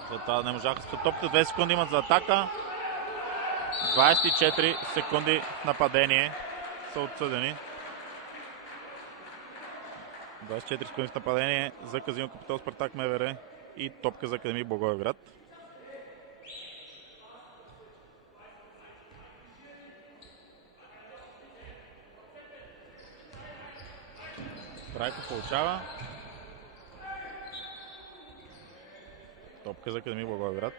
След това не можаха с топката. 2 секунди имат за атака. 24 секунди в нападение са отсъдени. 24 секунди в нападение за Казино Капитал Спартак МВР и топка за Академик Благоевград. Трайков получава. Топка за Академик Благоевград.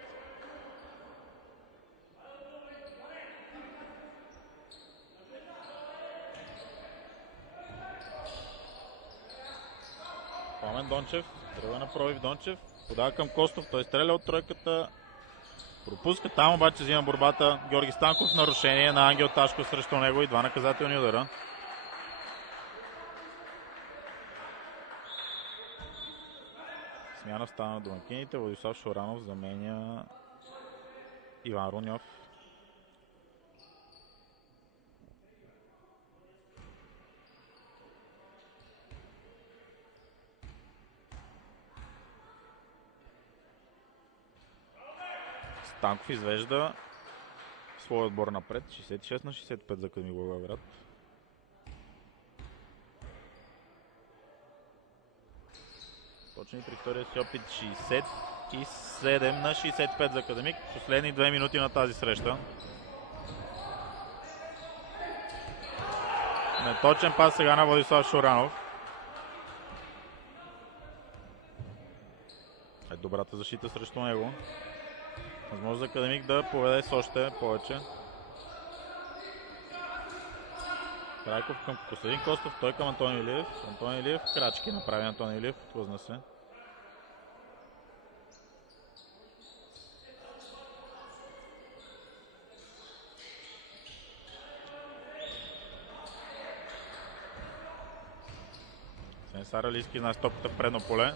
Пламен Дончев, тръгва на пробив Дончев, подава към Костов, той стреля от тройката, пропуска, там обаче взима борбата Георги Станков, нарушение на Ангел Ташков срещу него и 2 наказателни удара. Смяна в стана на домакините, Владислав Шоранов заменя Иван Руньов. Станков извежда своя отбор напред. 66 на 65 за Академик Благоевград. Точно и при втория си опит 67 на 65 за Академик. Последни 2 минути на тази среща. Неточен пас сега на Владислав Шоранов. Е добрата защита срещу него. Възможно за Академик да поведе с още повече. Трайков към Костадин Костов, той към Антонио Илиев. Антонио Илиев крачки направи Антонио Илиев, отвъзна се. Сенсар Алийски на стопката в предно поле.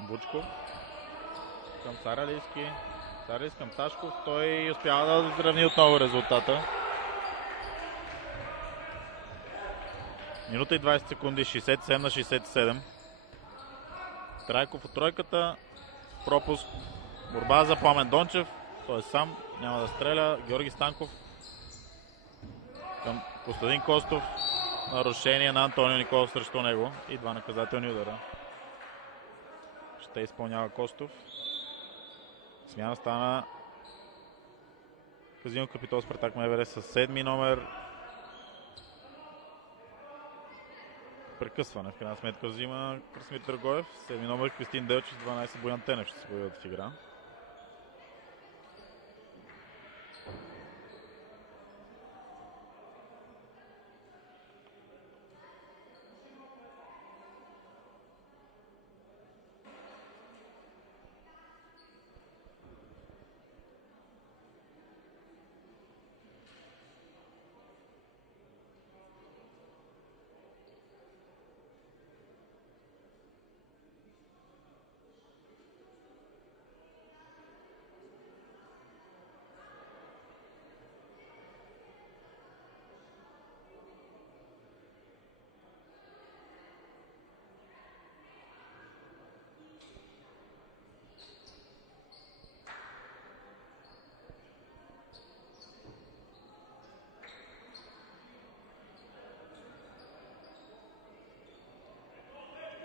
Бучков към Саралийски. Саралийски към Ташков. Той успява да изравни отново резултата. Минута и 20 секунди. 67 на 67. Трайков от тройката. Пропуск. Борба за Пламен Дончев. Той е сам. Няма да стреля. Георги Станков към Костадин Костов. Нарушение на Антонио Николов срещу него. И 2 наказателни удара. Ще изпълнява Костов. Смяна стана Казино Капитол Спартак МВР с 7-ми номер. Прекъсване в крайна сметка взима Красимир Драгоев. 7-ми номер Кристин Делчев, 12 Боян Тенев ще се появят в игра.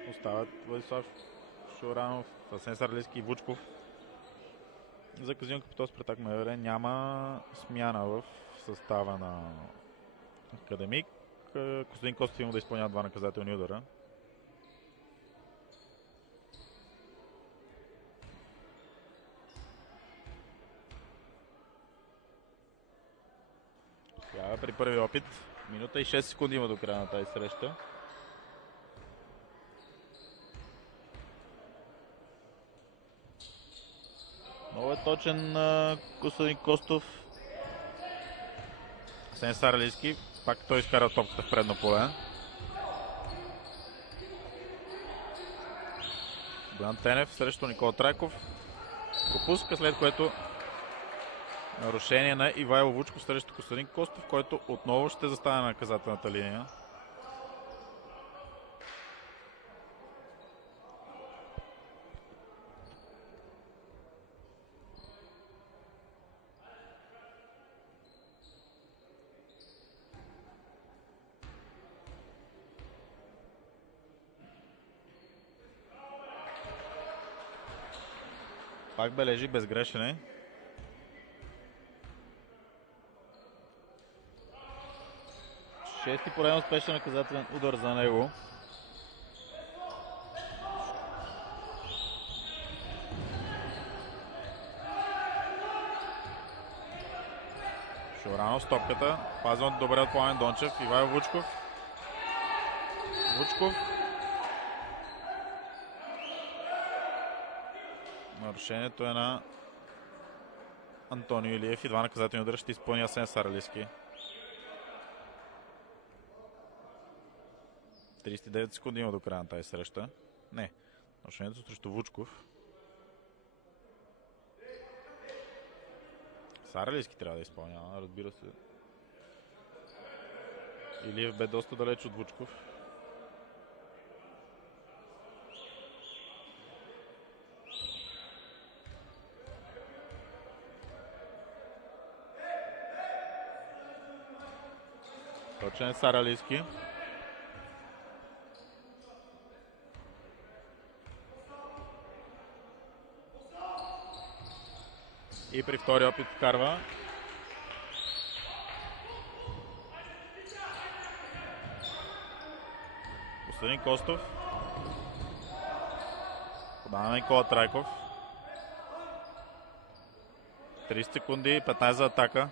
Остават Владислав Шоранов, Асен Саралийски и Вучков. За Казино Капитол Спартак МВР няма смяна в състава на Академик. Костадин Костов има да изпълнява 2 наказателни удара. Сега при първи опит. Минута и 6 секунди има до края на тази среща. Много е точен Костадин Костов. Асен Саралийски. Пак той изкара топката в предно поле. Боян Тенев срещу Никола Трайков. Пропуска, след което нарушение на Ивайло Вучков срещу Костадин Костов, който отново ще застане на наказателната линия. Пак бележи безгрешен е. Шести пореден успешен наказателен удар за него. Шоранов с топката. Пазен добре от Пламен Дончев. Ивайло Вучков. Вучков. Нарушението е на Антонио Илиев и 2 наказателни удара ще изпълни Асен Саралийски. 39 секунди има до края на тази среща. Не, нарушението срещу Вучков. Саралийски трябва да изпълнява, разбира се. Илиев бе доста далеч от Вучков. Точен е Саралийски. И при втори опит вкарва. Костадин Костов. Подава на Никола Трайков. 30 секунди, 15 за атака.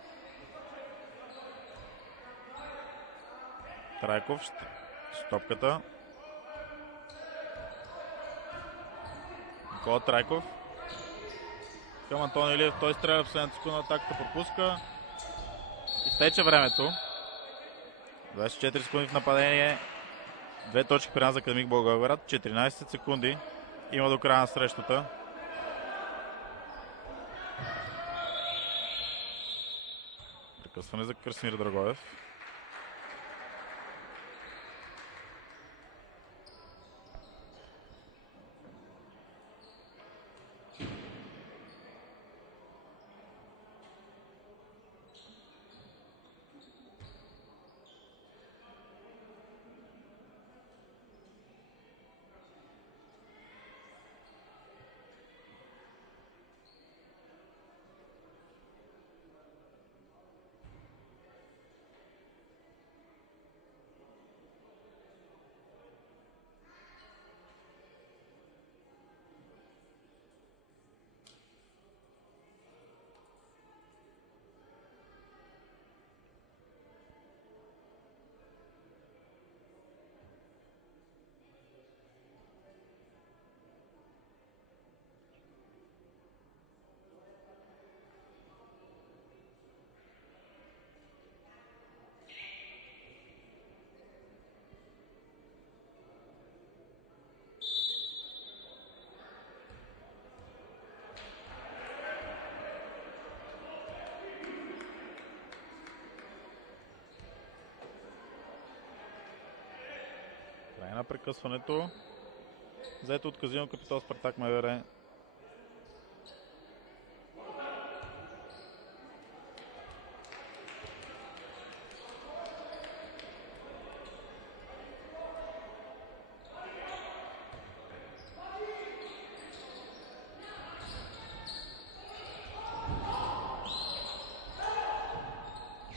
Трайков с топката. Никола Трайков. Към Антон Илиев, той стреля в последната секунда, атаката пропуска. Изтече времето. 24 секунди в нападение. 2 точки при нас за Академик Благоевград. 14 секунди има до края на срещата. Прекъсване за Красимир Драгоев. Край на прекъсването. Взето от Казино Капитал Спартак МВР.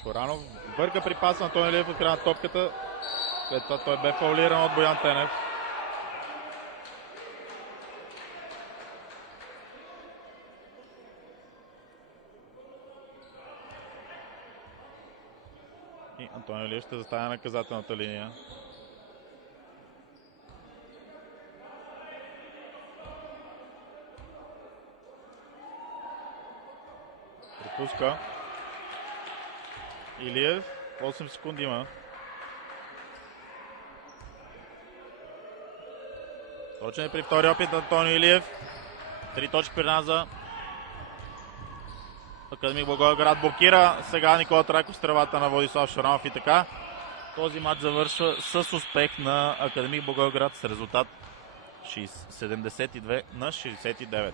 Шоранов бърка при паса на Антони Илиев от края на топката. След това той бе фаулиран от Боян Тенев. И Антони Илиев ще застане на наказателната линия. Припуска. Илиев, 8 секунди има. Точен е при втори опит на Антонио Илиев. 3 точки при нас за Академик Благоевград. Блокира сега Никола Трайков с тревата на Владислав Шоранов и така. Този матч завършва с успех на Академик Благоевград с резултат 72 на 69.